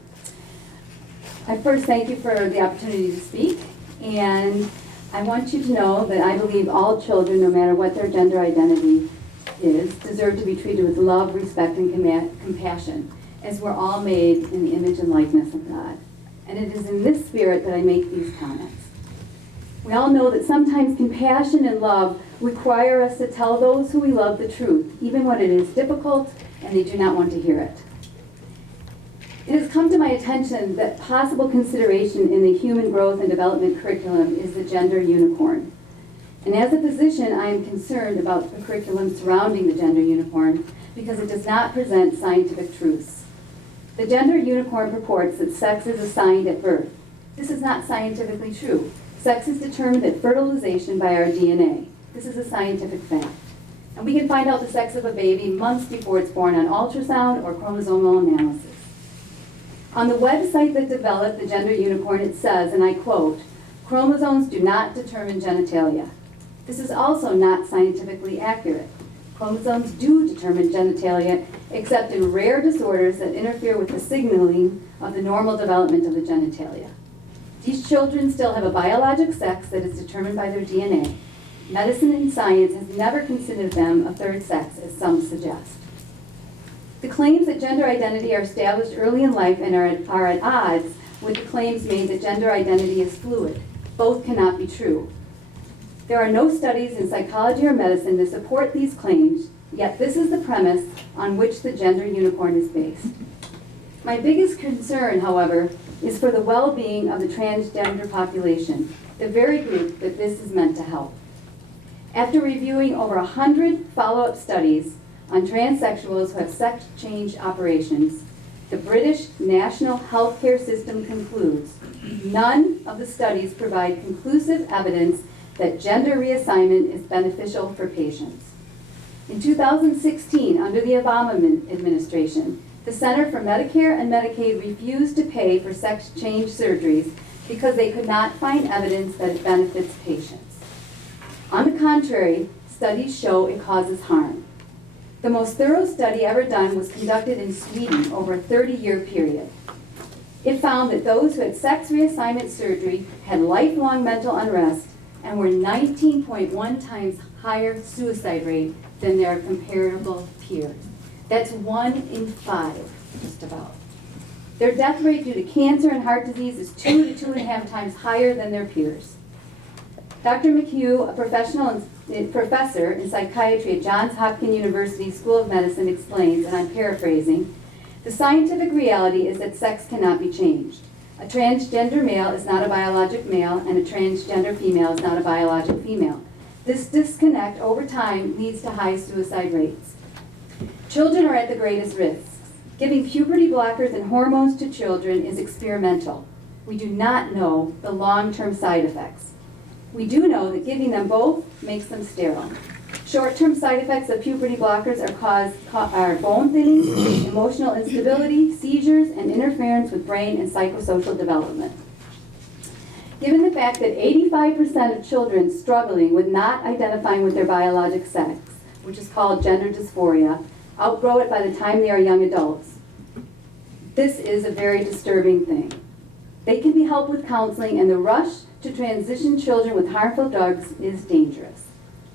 I first thank you for the opportunity to speak, and I want you to know that I believe all children, no matter what their gender identity is, deserve to be treated with love, respect, and compassion, as we're all made in the image and likeness of God. And it is in this spirit that I make these comments. We all know that sometimes compassion and love require us to tell those who we love the truth, even when it is difficult and they do not want to hear it. It has come to my attention that possible consideration in the human growth and development curriculum is the gender unicorn. And as a physician, I am concerned about the curriculum surrounding the gender unicorn because it does not present scientific truths. The gender unicorn purports that sex is assigned at birth. This is not scientifically true. Sex is determined at fertilization by our DNA. This is a scientific fact. And we can find out the sex of a baby months before it's born on ultrasound or chromosomal analysis. On the website that developed the gender unicorn, it says, and I quote, "Chromosomes do not determine genitalia." This is also not scientifically accurate. Chromosomes do determine genitalia, except in rare disorders that interfere with the signaling of the normal development of the genitalia. These children still have a biologic sex that is determined by their DNA. Medicine and science has never considered them a third sex, as some suggest. The claims that gender identity are established early in life and are at odds with the claims made that gender identity is fluid. Both cannot be true. There are no studies in psychology or medicine to support these claims, Yet this is the premise on which the gender unicorn is based. My biggest concern, however, is for the well-being of the transgender population, the very group that this is meant to help. After reviewing over 100 follow-up studies on transsexuals who have sex change operations, the British National Healthcare System concludes none of the studies provide conclusive evidence that gender reassignment is beneficial for patients. In 2016, under the Obama administration, the Center for Medicare and Medicaid refused to pay for sex change surgeries because they could not find evidence that it benefits patients. On the contrary, studies show it causes harm. The most thorough study ever done was conducted in Sweden over a 30-year period. It found that those who had sex reassignment surgery had lifelong mental unrest and were 19.1 times higher suicide rate than their comparable peers. That's 1 in 5, just about. Their death rate due to cancer and heart disease is 2 to 2.5 times higher than their peers. Dr. McHugh, a professor in psychiatry at Johns Hopkins University School of Medicine, explains, and I'm paraphrasing, the scientific reality is that sex cannot be changed. A transgender male is not a biologic male, and a transgender female is not a biologic female. This disconnect over time leads to high suicide rates. Children are at the greatest risks. Giving puberty blockers and hormones to children is experimental. We do not know the long-term side effects. We do know that giving them both makes them sterile. Short-term side effects of puberty blockers are bone thinning, emotional instability, seizures, and interference with brain and psychosocial development. Given the fact that 85% of children struggling with not identifying with their biologic sex, which is called gender dysphoria, outgrow it by the time they are young adults, this is a very disturbing thing. They can be helped with counseling, and the rush to transition children with harmful drugs is dangerous.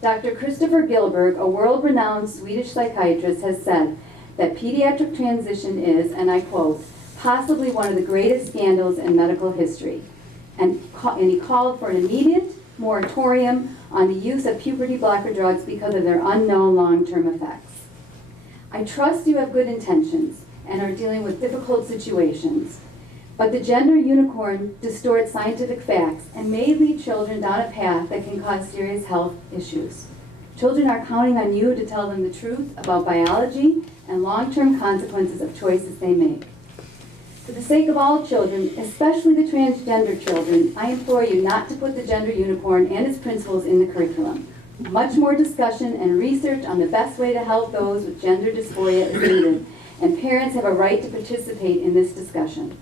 Dr. Christopher Gillberg, a world-renowned Swedish psychiatrist, has said that pediatric transition is, and I quote, possibly one of the greatest scandals in medical history. And he called for an immediate moratorium on the use of puberty blocker drugs because of their unknown long-term effects. I trust you have good intentions and are dealing with difficult situations. But the gender unicorn distorts scientific facts and may lead children down a path that can cause serious health issues. Children are counting on you to tell them the truth about biology and long-term consequences of choices they make. For the sake of all children, especially the transgender children, I implore you not to put the gender unicorn and its principles in the curriculum. Much more discussion and research on the best way to help those with gender dysphoria is needed, and parents have a right to participate in this discussion.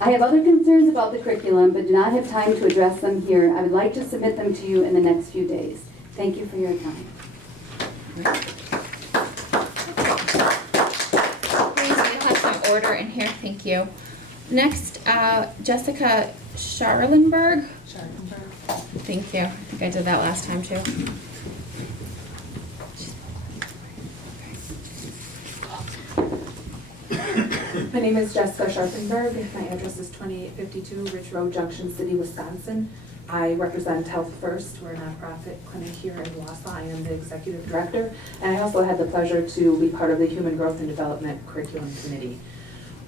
I have other concerns about the curriculum, but do not have time to address them here. I would like to submit them to you in the next few days. Thank you for your time. Please, we have some order in here. Thank you. Next, Jessica Charlaine. Thank you. I think I did that last time too. My name is Jessica Scharfenberg. My address is 2852 Ridge Road, Junction City, Wisconsin. I represent Health First. We're a nonprofit clinic here in Wausau. I am the executive director, and I also had the pleasure to be part of the Human Growth and Development Curriculum Committee.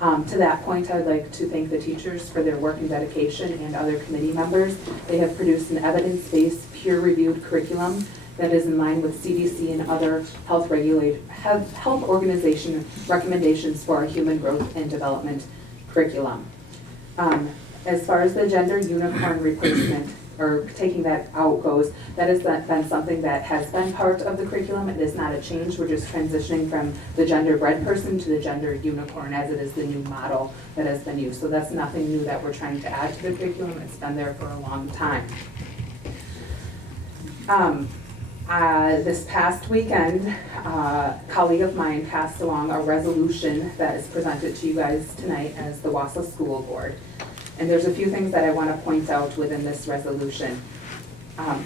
To that point, I would like to thank the teachers for their work and dedication, and other committee members. They have produced an evidence-based, peer-reviewed curriculum that is in line with CDC and other health organization recommendations for our human growth and development curriculum. As far as the gender unicorn replacement, or taking that out goes, that has been something that has been part of the curriculum. It is not a change. We're just transitioning from the genderbread person to the gender unicorn, as it is the new model that has been used. So that's nothing new that we're trying to add to the curriculum. It's been there for a long time. This past weekend, a colleague of mine passed along a resolution that is presented to you guys tonight as the Wausau School Board. And there's a few things that I want to point out within this resolution.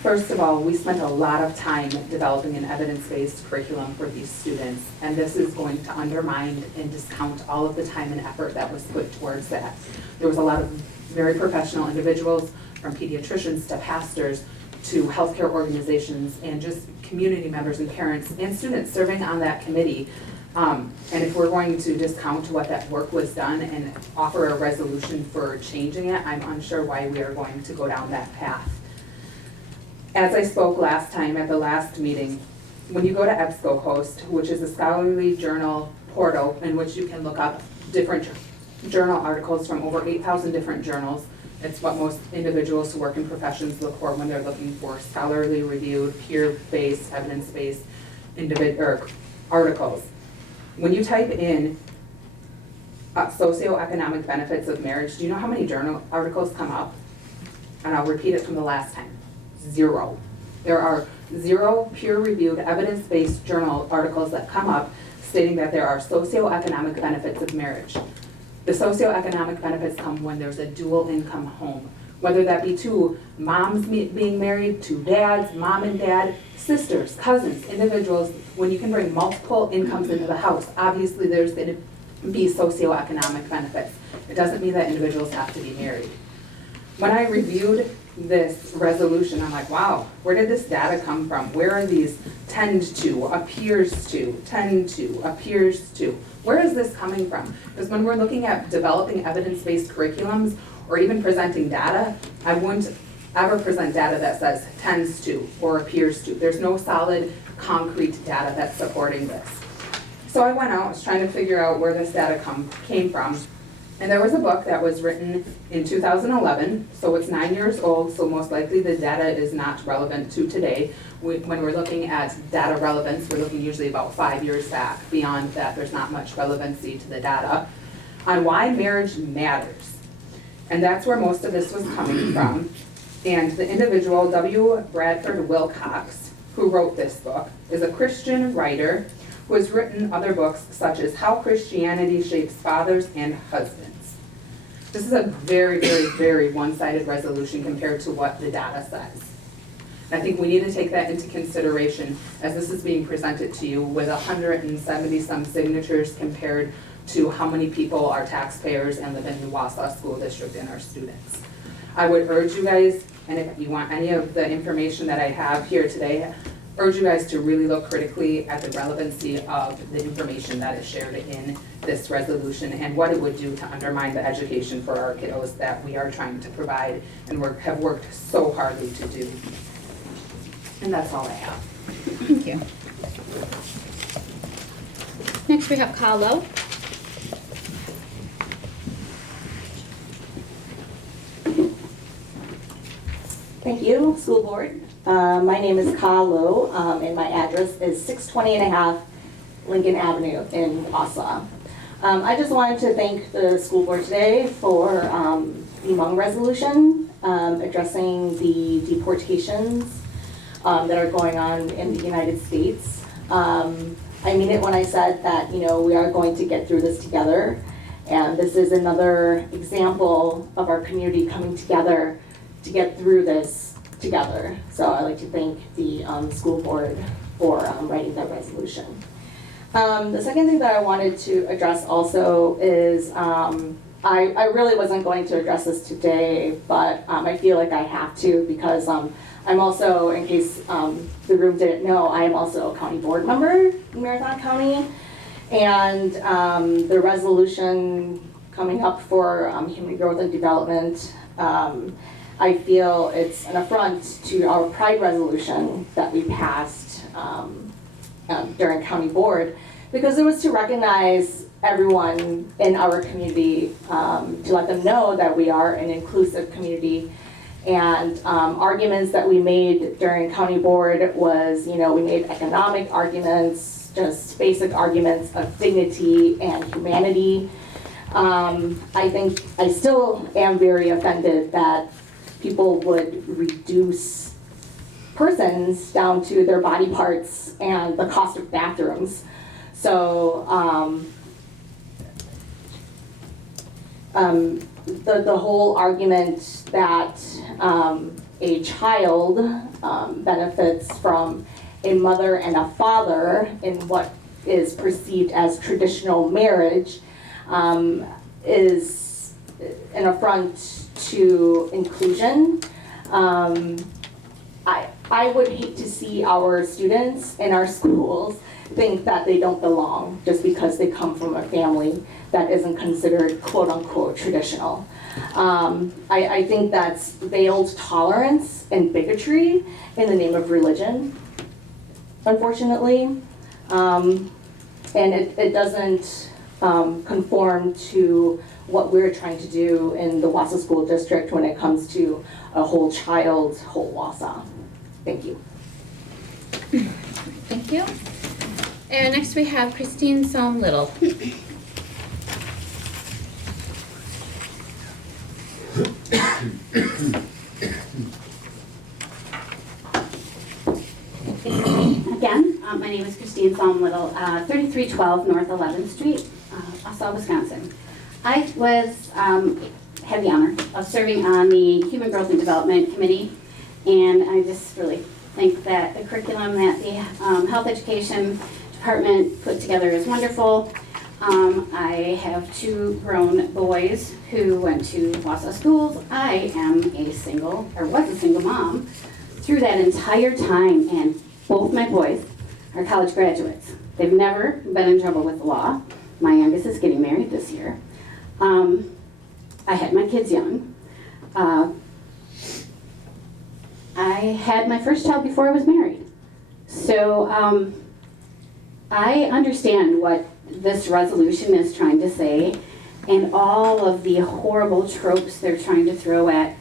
First of all, we spent a lot of time developing an evidence-based curriculum for these students, and this is going to undermine and discount all of the time and effort that was put towards that. There was a lot of very professional individuals, from pediatricians to pastors, to healthcare organizations and just community members and parents and students serving on that committee. And if we're going to discount what that work was done and offer a resolution for changing it, I'm unsure why we are going to go down that path. As I spoke last time at the last meeting, when you go to EBSCOhost, which is a scholarly journal portal in which you can look up different journal articles from over 8,000 different journals. It's what most individuals who work in professions look for when they're looking for scholarly reviewed, peer-based, evidence-based articles. When you type in socioeconomic benefits of marriage, do you know how many journal articles come up? And I'll repeat it from the last time. 0. There are 0 peer-reviewed, evidence-based journal articles that come up stating that there are socioeconomic benefits of marriage. The socioeconomic benefits come when there's a dual income home, whether that be two moms being married, two dads, mom and dad, sisters, cousins, individuals. When you can bring multiple incomes into the house, obviously there's going to be socioeconomic benefits. It doesn't mean that individuals have to be married. When I reviewed this resolution, I'm like, wow, where did this data come from? Where are these tend to, appears to, tend to, appears to? Where is this coming from? Because when we're looking at developing evidence-based curriculums or even presenting data, I wouldn't ever present data that says tends to or appears to. There's no solid, concrete data that's supporting this. So I went out, was trying to figure out where this data came from. And there was a book that was written in 2011, so it's 9 years old, so most likely the data is not relevant to today. When we're looking at data relevance, we're looking usually about 5 years back. Beyond that, there's not much relevancy to the data on why marriage matters. And that's where most of this was coming from. And the individual, W. Bradford Wilcox, who wrote this book, is a Christian writer who has written other books such as How Christianity Shapes Fathers and Husbands. This is a very, very, very one-sided resolution compared to what the data says. And I think we need to take that into consideration as this is being presented to you with 170-some signatures compared to how many people are taxpayers and live in the Wausau School District and our students. I would urge you guys, and if you want any of the information that I have here today, urge you guys to really look critically at the relevancy of the information that is shared in this resolution and what it would do to undermine the education for our kiddos that we are trying to provide and have worked so hardly to do. And that's all I have. Thank you. Next we have Carlo. Thank you, school board. My name is Carlo, and my address is 620.5 Lincoln Avenue in Wausau. I just wanted to thank the school board today for the Hmong resolution addressing the deportations that are going on in the United States. I mean it when I said that, you know, we are going to get through this together, and this is another example of our community coming together to get through this together. So I'd like to thank the school board for writing that resolution. The second thing that I wanted to address also is, I really wasn't going to address this today, but I feel like I have to because I'm also, in case the room didn't know, I am also a county board member in Marathon County. And the resolution coming up for human growth and development, I feel it's an affront to our pride resolution that we passed during county board, because it was to recognize everyone in our community, to let them know that we are an inclusive community. And arguments that we made during county board was, you know, we made economic arguments, just basic arguments of dignity and humanity. I think I still am very offended that people would reduce persons down to their body parts and the cost of bathrooms. So the whole argument that a child benefits from a mother and a father in what is perceived as traditional marriage is an affront to inclusion. I would hate to see our students in our schools think that they don't belong just because they come from a family that isn't considered quote-unquote traditional. I think that's veiled tolerance and bigotry in the name of religion, unfortunately. And it doesn't conform to what we're trying to do in the Wausau School District when it comes to a whole child, whole Wausau. Thank you. Thank you. And next we have Christine Soam Little. Again, my name is Christine Soam Little, 3312 North 11th Street, Wausau, Wisconsin. I had the honor of serving on the Human Growth and Development Committee, and I just really think that the curriculum that the Health Education Department put together is wonderful. I have 2 grown boys who went to Wausau schools. I am was a single mom through that entire time, and both my boys are college graduates. They've never been in trouble with the law. My youngest is getting married this year. I had my kids young. I had my first child before I was married. So I understand what this resolution is trying to say and all of the horrible tropes they're trying to throw at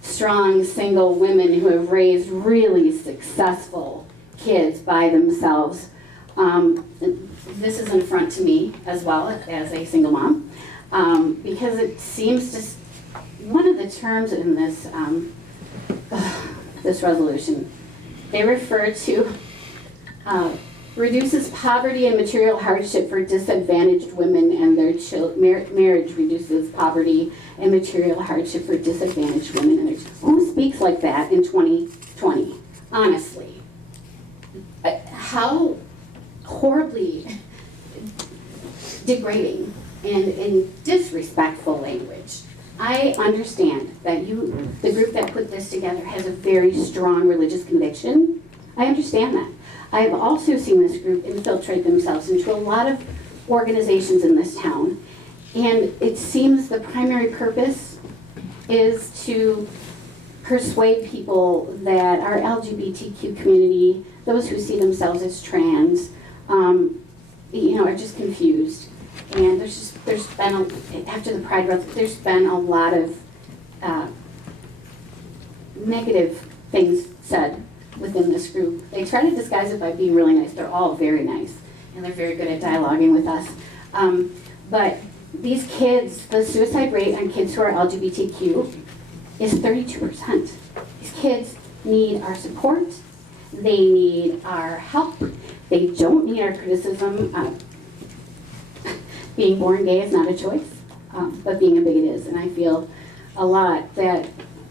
strong single women who have raised really successful kids by themselves. This is an affront to me as well as a single mom, because it seems to, one of the terms in this this resolution, they refer to reduces poverty and material hardship for disadvantaged women and their marriage reduces poverty and material hardship for disadvantaged women and their Who speaks like that in 2020? Honestly. How horribly degrading and disrespectful language. I understand that the group that put this together has a very strong religious conviction. I understand that. I've also seen this group infiltrate themselves into a lot of organizations in this town, and it seems the primary purpose is to persuade people that our LGBTQ community, those who see themselves as trans, are just confused. And there's been, after the Pride Month, there's been a lot of negative things said within this group. They try to disguise it by being really nice. They're all very nice, and they're very good at dialoguing with us. But these kids, the suicide rate on kids who are LGBTQ is 32%. These kids need our support. They need our help. They don't need our criticism. Being born gay is not a choice, but being a bigot is. And I feel a lot that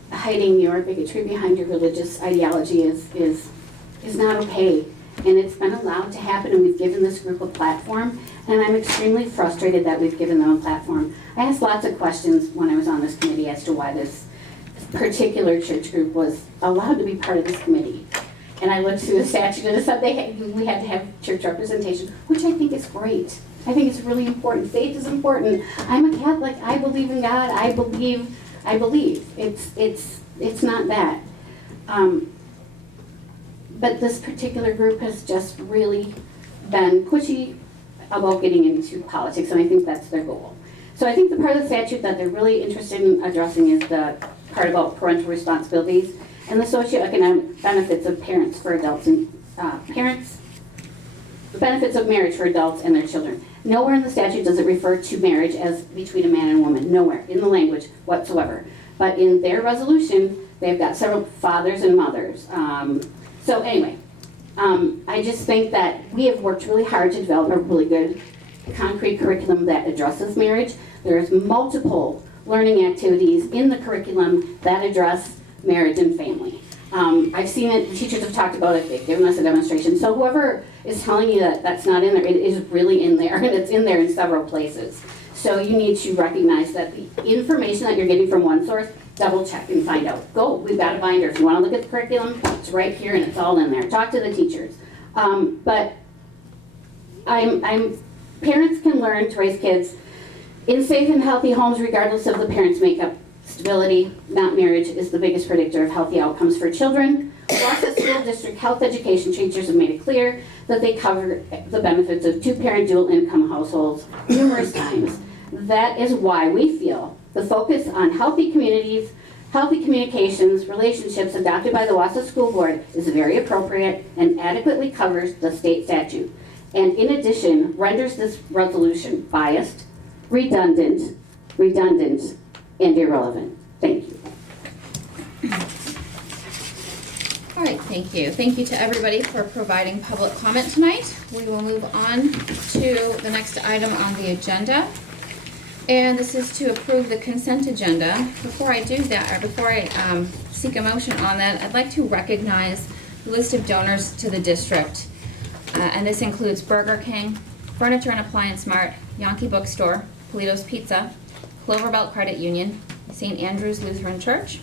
hiding your bigotry behind your religious ideology is not okay. And it's been allowed to happen, and we've given this group a platform, and I'm extremely frustrated that we've given them a platform. I asked lots of questions when I was on this committee as to why this particular church group was allowed to be part of this committee. And I looked through the statute and it said we had to have church representation, which I think is great. I think it's really important. Faith is important. I'm a Catholic. I believe in God. I believe. It's not that. But this particular group has just really been pushy about getting into politics, and I think that's their goal. So I think the part of the statute that they're really interested in addressing is the part about parental responsibilities and the socioeconomic benefits of parents for adults and benefits of marriage for adults and their children. Nowhere in the statute does it refer to marriage as between a man and a woman. Nowhere in the language whatsoever. But in their resolution, they've got several fathers and mothers. So anyway, I just think that we have worked really hard to develop a really good concrete curriculum that addresses marriage. There's multiple learning activities in the curriculum that address marriage and family. I've seen it, the teachers have talked about it, they've given us a demonstration. So whoever is telling you that that's not in there, it is really in there, and it's in there in several places. So you need to recognize that the information that you're getting from one source, double check and find out. Go, we've got a binder. If you want to look at the curriculum, it's right here and it's all in there. Talk to the teachers. But parents can learn to raise kids in safe and healthy homes regardless of the parents' makeup. Stability, not marriage, is the biggest predictor of healthy outcomes for children. Wausau School District health education teachers have made it clear that they cover the benefits of two-parent dual-income households numerous times. That is why we feel the focus on healthy communities, healthy communications, relationships adopted by the Wausau School Board is very appropriate and adequately covers the state statute. And in addition, renders this resolution biased, redundant, and irrelevant. Thank you. All right, thank you. Thank you to everybody for providing public comment tonight. We will move on to the next item on the agenda. And this is to approve the consent agenda. Before I do that, or before I seek a motion on that, I'd like to recognize the list of donors to the district. And this includes Burger King, Furniture and Appliance Mart, Yankee Bookstore, Polito's Pizza, Cloverbelt Credit Union, St. Andrew's Lutheran Church,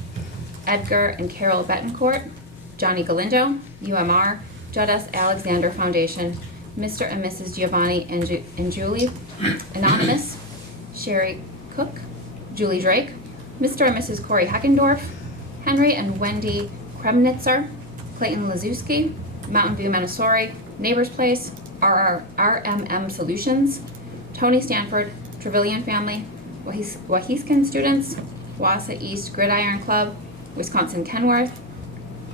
Edgar and Carol Betancourt, Johnny Galindo, UMR, Judd S. Alexander Foundation, Mr. and Mrs. Giovanni and Julie, Anonymous, Sherry Cook, Julie Drake, Mr. and Mrs. Corey Heckendorf, Henry and Wendy Kremnitzer, Clayton Lazuski, Mountain View Montessori, Neighbors Place, RMM Solutions, Tony Stanford, Trevelyan Family, Wahiskin Students, Wausau East Gridiron Club, Wisconsin Kenworth,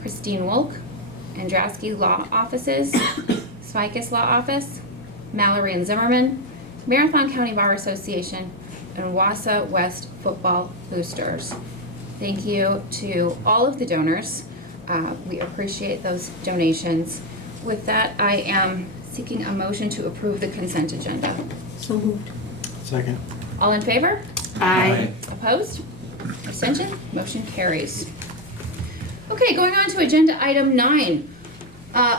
Christine Wolk, Andrasky Law Offices, Svikas Law Office, Mallory and Zimmerman, Marathon County Bar Association, and Wausau West Football Boosters. Thank you to all of the donors. We appreciate those donations. With that, I am seeking a motion to approve the consent agenda. So moved. Second. All in favor? Aye. Opposed? Abstention? Motion carries. Okay, going on to agenda item 9.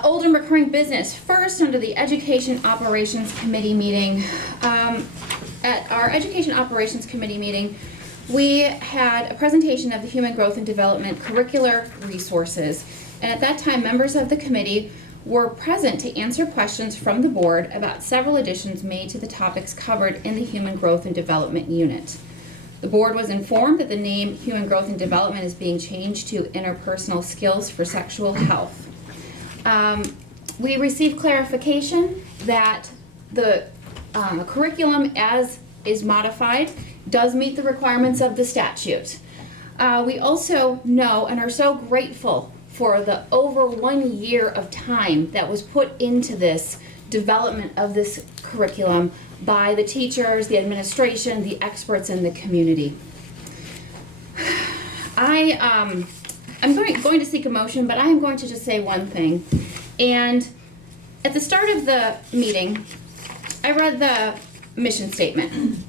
Old and recurring business. First, under the Education Operations Committee meeting. At our Education Operations Committee meeting, we had a presentation of the Human Growth and Development curricular resources. And at that time, members of the committee were present to answer questions from the board about several additions made to the topics covered in the Human Growth and Development unit. The board was informed that the name Human Growth and Development is being changed to Interpersonal Skills for Sexual Health. We received clarification that the curriculum as is modified does meet the requirements of the statute. We also know and are so grateful for the over 1 year of time that was put into this development of this curriculum by the teachers, the administration, the experts in the community. I'm going to seek a motion, but I am going to just say one thing. And at the start of the meeting, I read the mission statement.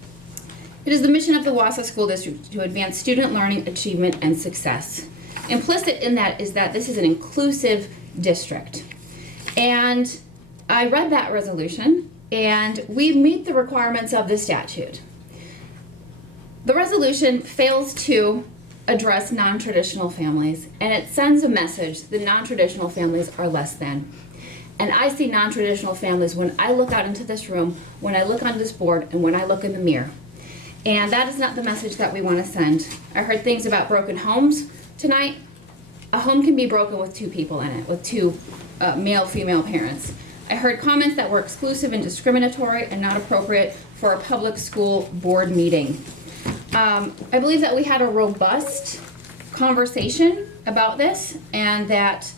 It is the mission of the Wausau School District to advance student learning, achievement, and success. Implicit in that is that this is an inclusive district. And I read that resolution, and we meet the requirements of the statute. The resolution fails to address non-traditional families, and it sends a message that non-traditional families are less than. And I see non-traditional families when I look out into this room, when I look on this board, and when I look in the mirror. And that is not the message that we want to send. I heard things about broken homes tonight. A home can be broken with 2 people in it, with 2 male-female parents. I heard comments that were exclusive and discriminatory and not appropriate for a public school board meeting. I believe that we had a robust conversation about this and that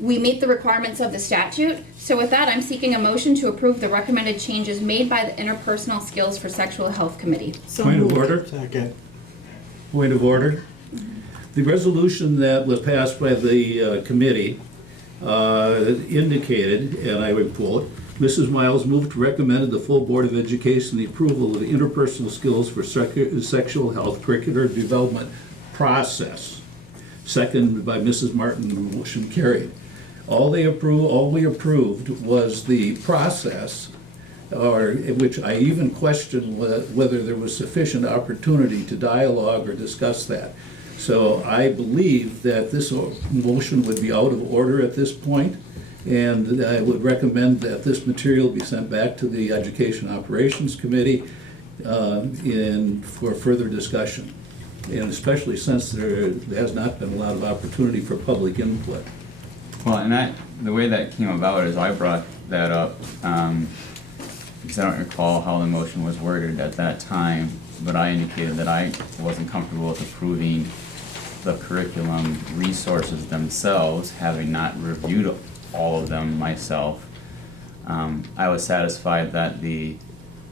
we meet the requirements of the statute. So with that, I'm seeking a motion to approve the recommended changes made by the Interpersonal Skills for Sexual Health Committee. Point of order. Second. Point of order. The resolution that was passed by the committee indicated, and I would quote, Mrs. Miles moved to recommend to the full Board of Education the approval of the Interpersonal Skills for Sexual Health Curricular Development Process. Seconded by Mrs. Martin, the motion carried. All we approved was the process or which I even questioned whether there was sufficient opportunity to dialogue or discuss that. So I believe that this motion would be out of order at this point, and I would recommend that this material be sent back to the Education Operations Committee for further discussion, and especially since there has not been a lot of opportunity for public input. Well, and the way that came about is I brought that up because I don't recall how the motion was worded at that time, but I indicated that I wasn't comfortable with approving the curriculum resources themselves, having not reviewed all of them myself. I was satisfied that the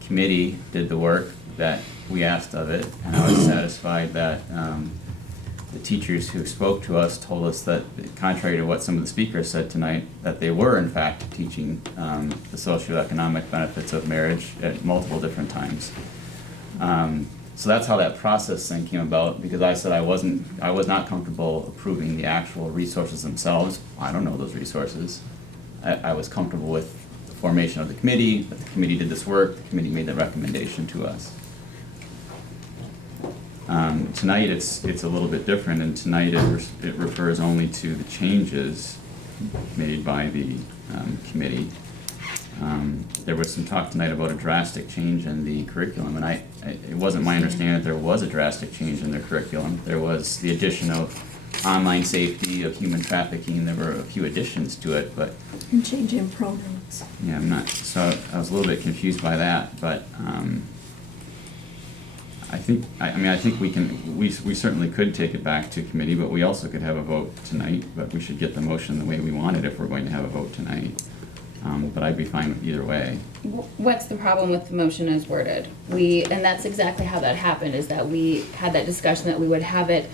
committee did the work that we asked of it, and I was satisfied that the teachers who spoke to us told us that, contrary to what some of the speakers said tonight, that they were in fact teaching the socioeconomic benefits of marriage at multiple different times. So that's how that process then came about, because I said I was not comfortable approving the actual resources themselves. I don't know those resources. I was comfortable with the formation of the committee, that the committee did this work, the committee made that recommendation to us. Tonight it's a little bit different, and tonight it refers only to the changes made by the committee. There was some talk tonight about a drastic change in the curriculum, and it wasn't my understanding that there was a drastic change in the curriculum. There was the addition of online safety, of human trafficking. There were a few additions to it, but And change in pronouns. yeah, so I was a little bit confused by that, but I think we certainly could take it back to committee, but we also could have a vote tonight, but we should get the motion the way we want it if we're going to have a vote tonight. But I'd be fine with either way. What's the problem with the motion as worded? And that's exactly how that happened, is that we had that discussion that we would have it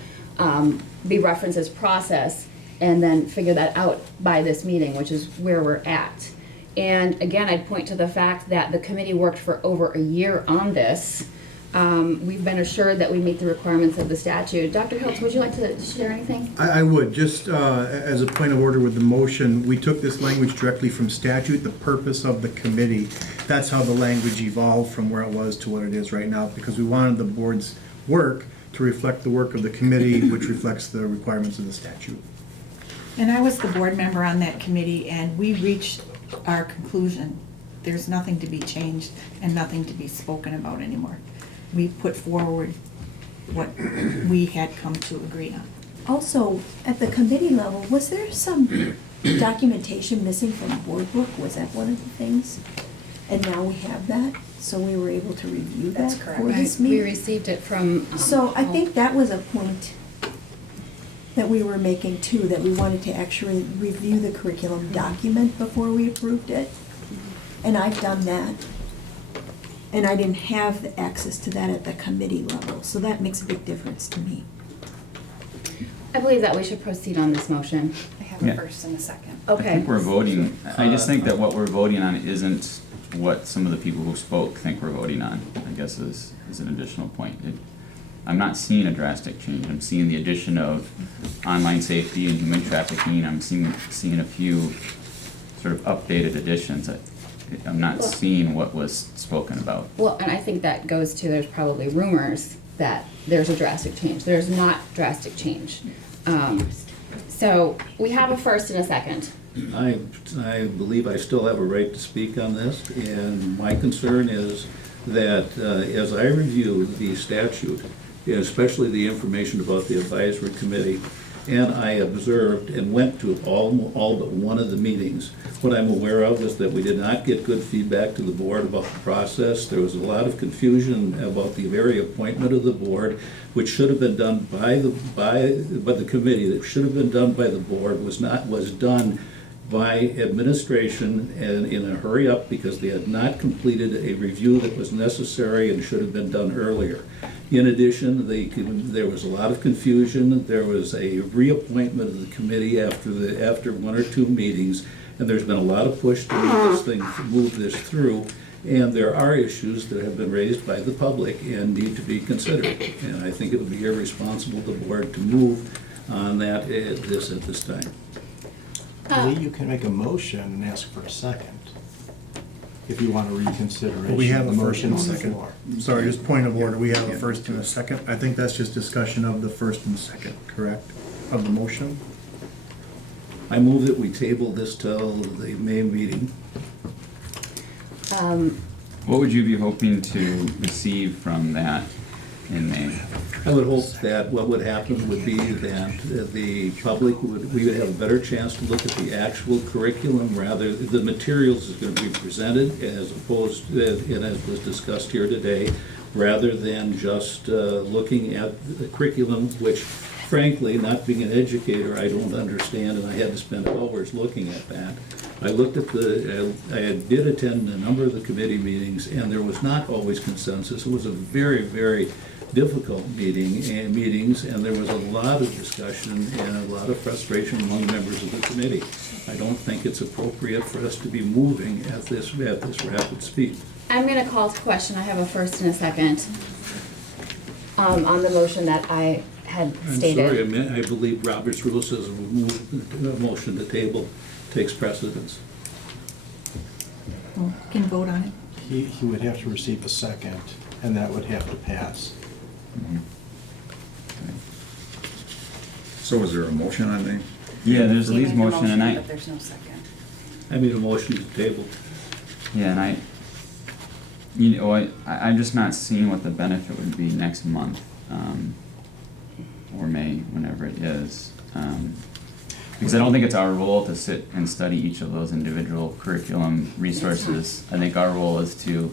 be referenced as process and then figure that out by this meeting, which is where we're at. And again, I'd point to the fact that the committee worked for over a year on this. We've been assured that we meet the requirements of the statute. Dr. Hiltz, would you like to share anything? I would, just as a point of order with the motion, we took this language directly from statute, the purpose of the committee. That's how the language evolved from where it was to what it is right now, because we wanted the board's work to reflect the work of the committee, which reflects the requirements of the statute. And I was the board member on that committee, and we reached our conclusion. There's nothing to be changed and nothing to be spoken about anymore. We put forward what we had come to agree on. Also, at the committee level, was there some documentation missing from the board book? Was that one of the things? And now we have that, so we were able to review that for this meeting? We received it from... So I think that was a point that we were making too, that we wanted to actually review the curriculum document before we approved it. And I've done that. And I didn't have the access to that at the committee level, so that makes a big difference to me. I believe that we should proceed on this motion. I have Yeah. a first and a second. Okay. I think we're voting, I just think that what we're voting on isn't what some of the people who spoke think we're voting on, I guess is an additional point. I'm not seeing a drastic change. I'm seeing the addition of online safety and human trafficking. I'm seeing a few sort of updated additions. I'm not seeing what was spoken about. Well, and I think that goes to, there's probably rumors that there's a drastic change. There's not drastic change. So we have a first and a second. I believe I still have a right to speak on this, and my concern is that as I review the statute, especially the information about the advisory committee, and I observed and went to all but one of the meetings, what I'm aware of is that we did not get good feedback to the board about the process. There was a lot of confusion about the very appointment of the board, which should have been done by the committee, that should have been done by the board, was done by administration and in a hurry up because they had not completed a review that was necessary and should have been done earlier. In addition, there was a lot of confusion. There was a reappointment of the committee after one or two meetings, and there's been a lot of push to move this through. And there are issues that have been raised by the public and need to be considered. And I think it would be irresponsible of the board to move on that at this time. Lee, you can make a motion and ask for a second. if you want a reconsideration. We have of a the first and a motion on the second. floor. Sorry, just point of order, we have a first and a second. I think that's just discussion of the first and second, correct? Of the motion? I move that we table this till the May meeting. What would you be hoping to receive from that in May? I would hope that what would happen would be that the public we would have a better chance to look at the actual curriculum, rather, the materials is going to be presented as opposed, and as was discussed here today, rather than just looking at the curriculum, which frankly, not being an educator, I don't understand, and I had to spend hours looking at that. I looked at I did attend a number of the committee meetings, and there was not always consensus. It was a very, very difficult meetings, and there was a lot of discussion and a lot of frustration among members of the committee. I don't think it's appropriate for us to be moving at this rapid speed. I'm gonna call to question, I have a first and a second, on the motion that I had stated. I'm sorry, I believe Robert's rule says a motion to table takes precedence. Well, can vote on it. He would have to receive a second, and that would have to pass. So is there a motion on the? Yeah, there's Lee's motion, and But there's no second. I made a motion to table. Yeah, and I'm just not seeing what the benefit would be next month, or May, whenever it is. Because I don't think it's our role to sit and study each of those individual curriculum resources. I think our role is to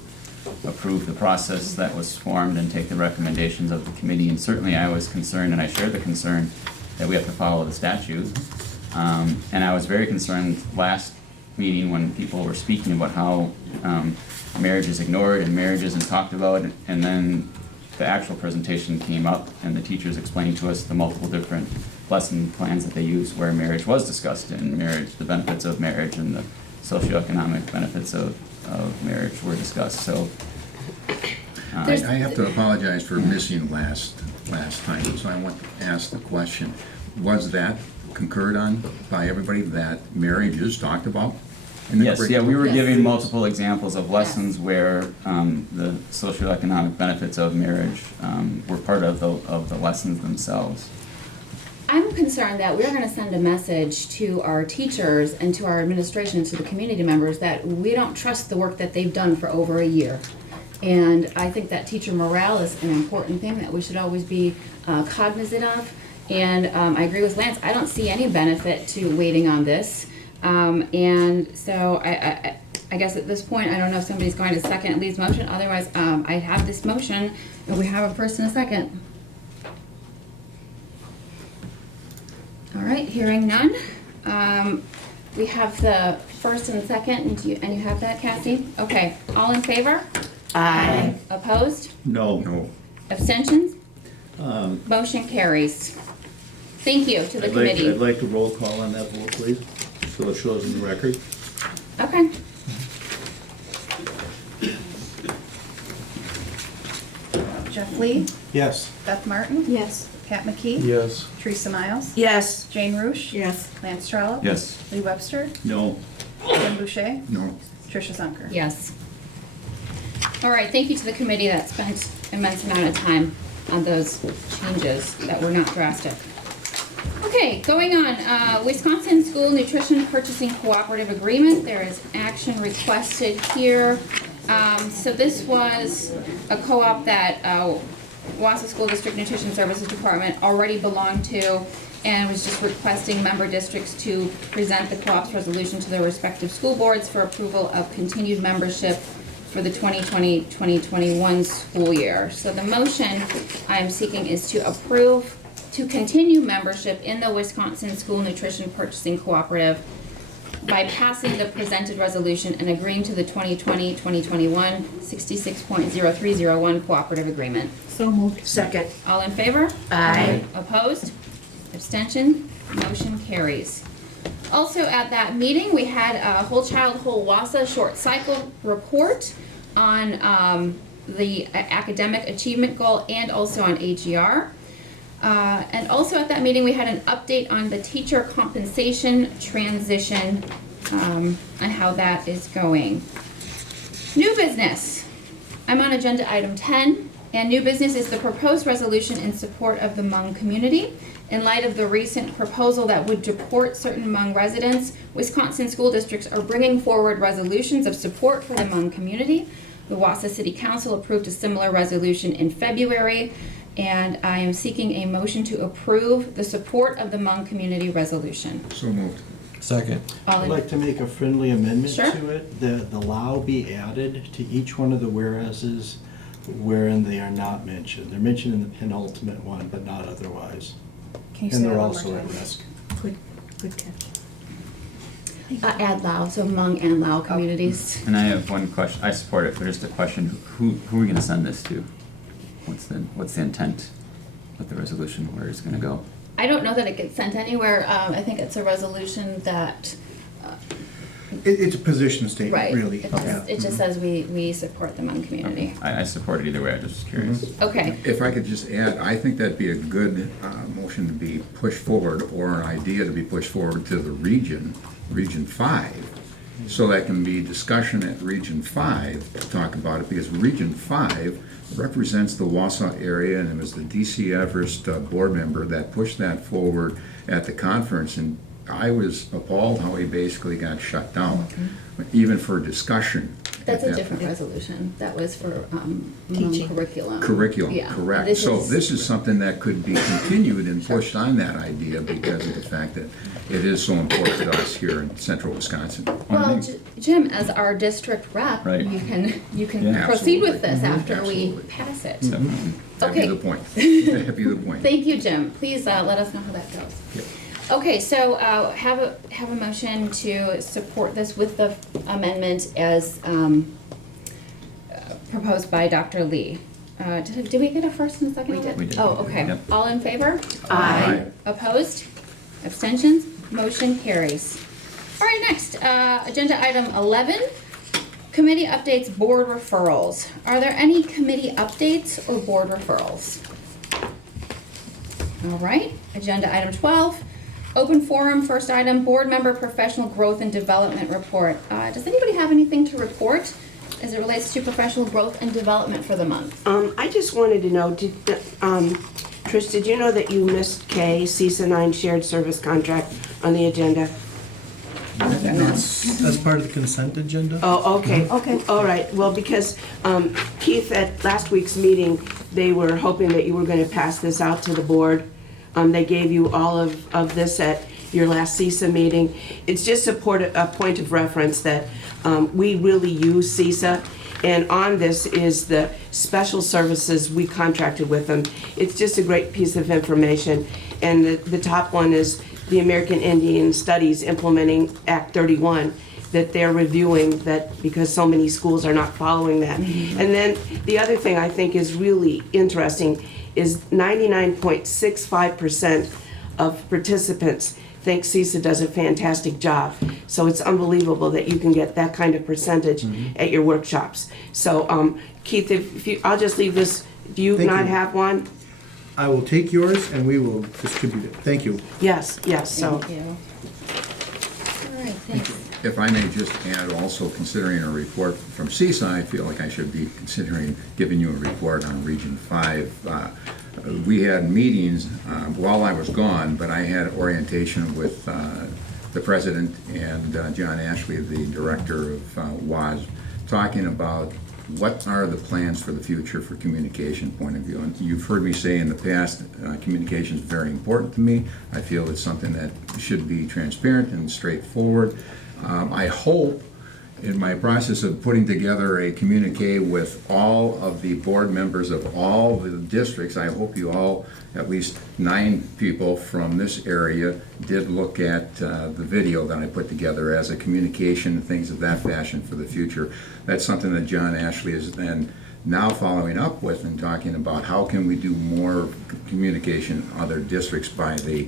approve the process that was formed and take the recommendations of the committee. And certainly I was concerned, and I share the concern, that we have to follow the statute. And I was very concerned last meeting when people were speaking about how marriage is ignored and marriage isn't talked about, and then the actual presentation came up and the teachers explained to us the multiple different lesson plans that they use where marriage was discussed, in marriage, the benefits of marriage and the socioeconomic benefits of marriage were discussed. So I have to apologize for missing last time, so I want to ask the question. Was that concurred on by everybody, that marriage is talked about? Yes, yeah, we were giving multiple examples of lessons where the socioeconomic benefits of marriage were part of the lessons themselves. I'm concerned that we're gonna send a message to our teachers and to our administration and to the community members that we don't trust the work that they've done for over a year. And I think that teacher morale is an important thing that we should always be cognizant of. And I agree with Lance, I don't see any benefit to waiting on this. And so I guess at this point, I don't know if somebody's going to second Lee's motion, otherwise I have this motion and we have a first and a second. All right, hearing none. We have the first and second, and you have that, Cassie? Okay, all in favor? Aye. Opposed? No. Abstentions? Motion carries. Thank you to the committee. I'd like to roll call on that vote, please, so it shows in the record. Okay. Jeff Lee, Yes. Beth Martin, Yes. Pat McKee, Yes. Teresa Miles, Yes. Jane Rush, Yes. Lance Trollope, Yes. Lee Webster, No. Jim Boucher, No. Tricia Zunker. Yes. All right, thank you to the committee that spent immense amount of time on those changes that were not drastic. Okay, going on, Wisconsin School Nutrition Purchasing Cooperative Agreement. There is action requested here. So this was a co-op that Wausau School District Nutrition Services Department already belonged to, and was just requesting member districts to present the co-op's resolution to their respective school boards for approval of continued membership for the 2020-2021 school year. So the motion I'm seeking is to approve to continue membership in the Wisconsin School Nutrition Purchasing Cooperative by passing the presented resolution and agreeing to the 2020-2021 66.0301 cooperative agreement. So moved. Second. All in favor? Aye. Opposed? Abstention? Motion carries. Also at that meeting, we had a Whole Child, Whole Wausau short cycle report on the academic achievement goal and also on AGR. And also at that meeting, we had an update on the teacher compensation transition and how that is going. New business. I'm on agenda item 10, and new business is the proposed resolution in support of the Hmong community. In light of the recent proposal that would deport certain Hmong residents, Wisconsin school districts are bringing forward resolutions of support for the Hmong community. The Wausau City Council approved a similar resolution in February, and I am seeking a motion to approve the support of the Hmong community resolution. So moved. Second. I'd like to make a friendly amendment Sure. to it. The "lao" be added to each one of the whereases wherein they are not mentioned. They're mentioned in the penultimate one, but not otherwise. Can you And say they're that one also more at time? risk. Good catch. Add Lao, so Hmong and Lao communities. And I have one question, I support it, but just a question, who are we gonna send this to? What's the intent with the resolution, where it's gonna go? I don't know that it gets sent anywhere. I think it's a resolution that, It's a position right. statement, really. It just says we support the Hmong community. I support it either way, I'm just curious. Okay. If I could just add, I think that'd be a good motion to be pushed forward, or an idea to be pushed forward to the Region 5, so that can be discussion at Region 5 to talk about it, because Region 5 represents the Wausau area, and it was the DC Everest board member that pushed that forward at the conference, and I was appalled how he basically got shut down, even for discussion. That's at a that different resolution. That was for Teaching. curriculum. Curriculum, Yeah. correct. So this is something that could be continued and pushed on that idea because of the fact that it is so important to us here in central Wisconsin. Well, Jim, as our district rep, Right. you can Yeah, proceed with absolutely. this after Absolutely. we pass it. That'd Okay. be the point. That'd be the point. Thank you, Jim. Please let us know how that goes. Yep. Okay, so have a motion to support this with the amendment as proposed by Dr. Lee. Did we get a first and a second? We did. We did. Oh, okay. Yep. All in favor? Aye. Opposed? Abstentions? Motion carries. All right, next, agenda item 11, committee updates, board referrals. Are there any committee updates or board referrals? All right, agenda item 12, open forum, first item, board member professional growth and development report. Does anybody have anything to report as it relates to professional growth and development for the month? I just wanted to know, Trish, did you know that you missed K, CISA 9 shared service contract on the agenda? That's part of the consent agenda? Oh, okay. Okay. All right, well, because Keith, at last week's meeting, they were hoping that you were gonna pass this out to the board. They gave you all of this at your last CISA meeting. It's just a point of reference that we really use CISA, and on this is the special services we contracted with them. It's just a great piece of information, and the top one is the American Indian Studies implementing Act 31, that they're reviewing that because so many schools are not following that. And then the other thing I think is really interesting is 99.65% of participants think CISA does a fantastic job. So it's unbelievable that you can get that kind of percentage at your workshops. So Keith, if you, I'll just leave this, do you Thank not you. have one? I will take yours and we will distribute it. Thank you. Yes, so. Thank you. All right, thanks. If I may just add, also considering a report from CISA, I feel like I should be considering giving you a report on Region 5. We had meetings while I was gone, but I had orientation with the president and John Ashley, the director of WAS, talking about what are the plans for the future for communication point of view. And you've heard me say in the past, communication is very important to me. I feel it's something that should be transparent and straightforward. I hope in my process of putting together a communique with all of the board members of all the districts, I hope you all, at least 9 people from this area, did look at the video that I put together as a communication, things of that fashion for the future. That's something that John Ashley is then now following up with and talking about how can we do more communication in other districts by the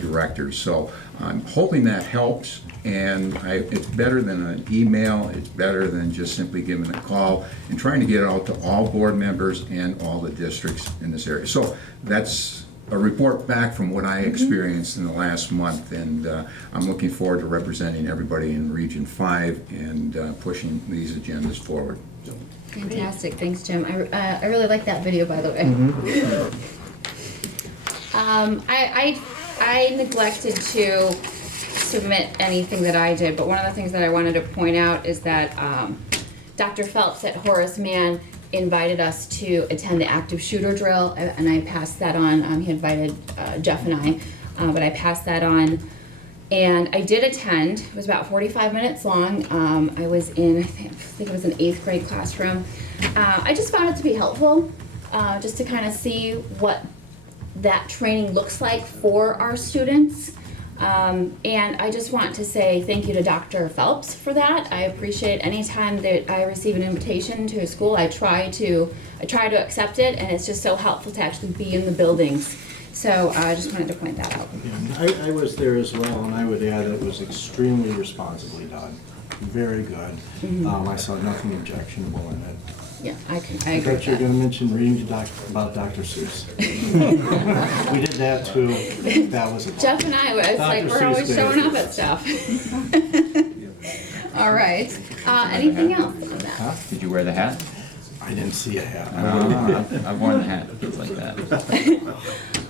directors. So I'm hoping that helps, and it's better than an email, it's better than just simply giving a call, and trying to get it out to all board members and all the districts in this area. So that's a report back from what I experienced in the last month, and I'm looking forward to representing everybody in Region 5 and pushing these agendas forward. So, Fantastic, thanks, Jim. I really like that video, by the way. I neglected to submit anything that I did, but one of the things that I wanted to point out is that Dr. Phelps at Horace Mann invited us to attend the active shooter drill, and I passed that on. He invited Jeff and I, but I passed that on. And I did attend. It was about 45 minutes long. I was in, I think it was an 8th grade classroom. I just found it to be helpful, just to kind of see what that training looks like for our students. And I just want to say thank you to Dr. Phelps for that. I appreciate any time that I receive an invitation to a school. I try to accept it, and it's just so helpful to actually be in the buildings. So I just wanted to point that out. Yeah, I was there as well, and I would add that it was extremely responsibly done. Very good. I saw nothing objectionable in it. Yeah, I agree. I thought you were going to mention reading about Dr. Seuss. We did that too. That was a Jeff and I was like, we're always showing up at stuff. All right. Anything else on that? Huh? Did you wear the hat? I didn't see a hat. I've worn the hat. It feels like that.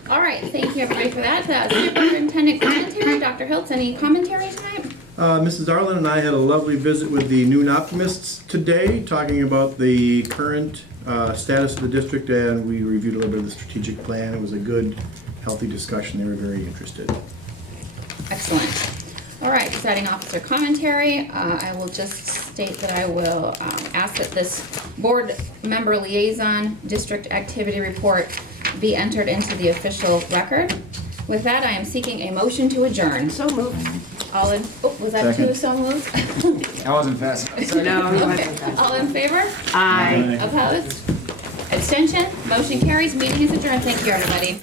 All right, thank you everybody for that. Superintendent commentary, Dr. Hiltz, any commentary tonight? Mrs. Darlin and I had a lovely visit with the Noon Optimists today, talking about the current status of the district, and we reviewed a little bit of the strategic plan. It was a good, healthy discussion. They were very interested. Excellent. All right, deciding officer commentary. I will just state that I will ask that this board member liaison district activity report be entered into the official record. With that, I am seeking a motion to adjourn. So moved. All in, was that Second. two so moved? I wasn't fast. No, he Okay. wasn't fast. All in favor? Aye. Opposed? Abstention? Motion carries. Meeting is adjourned. Thank you, everybody.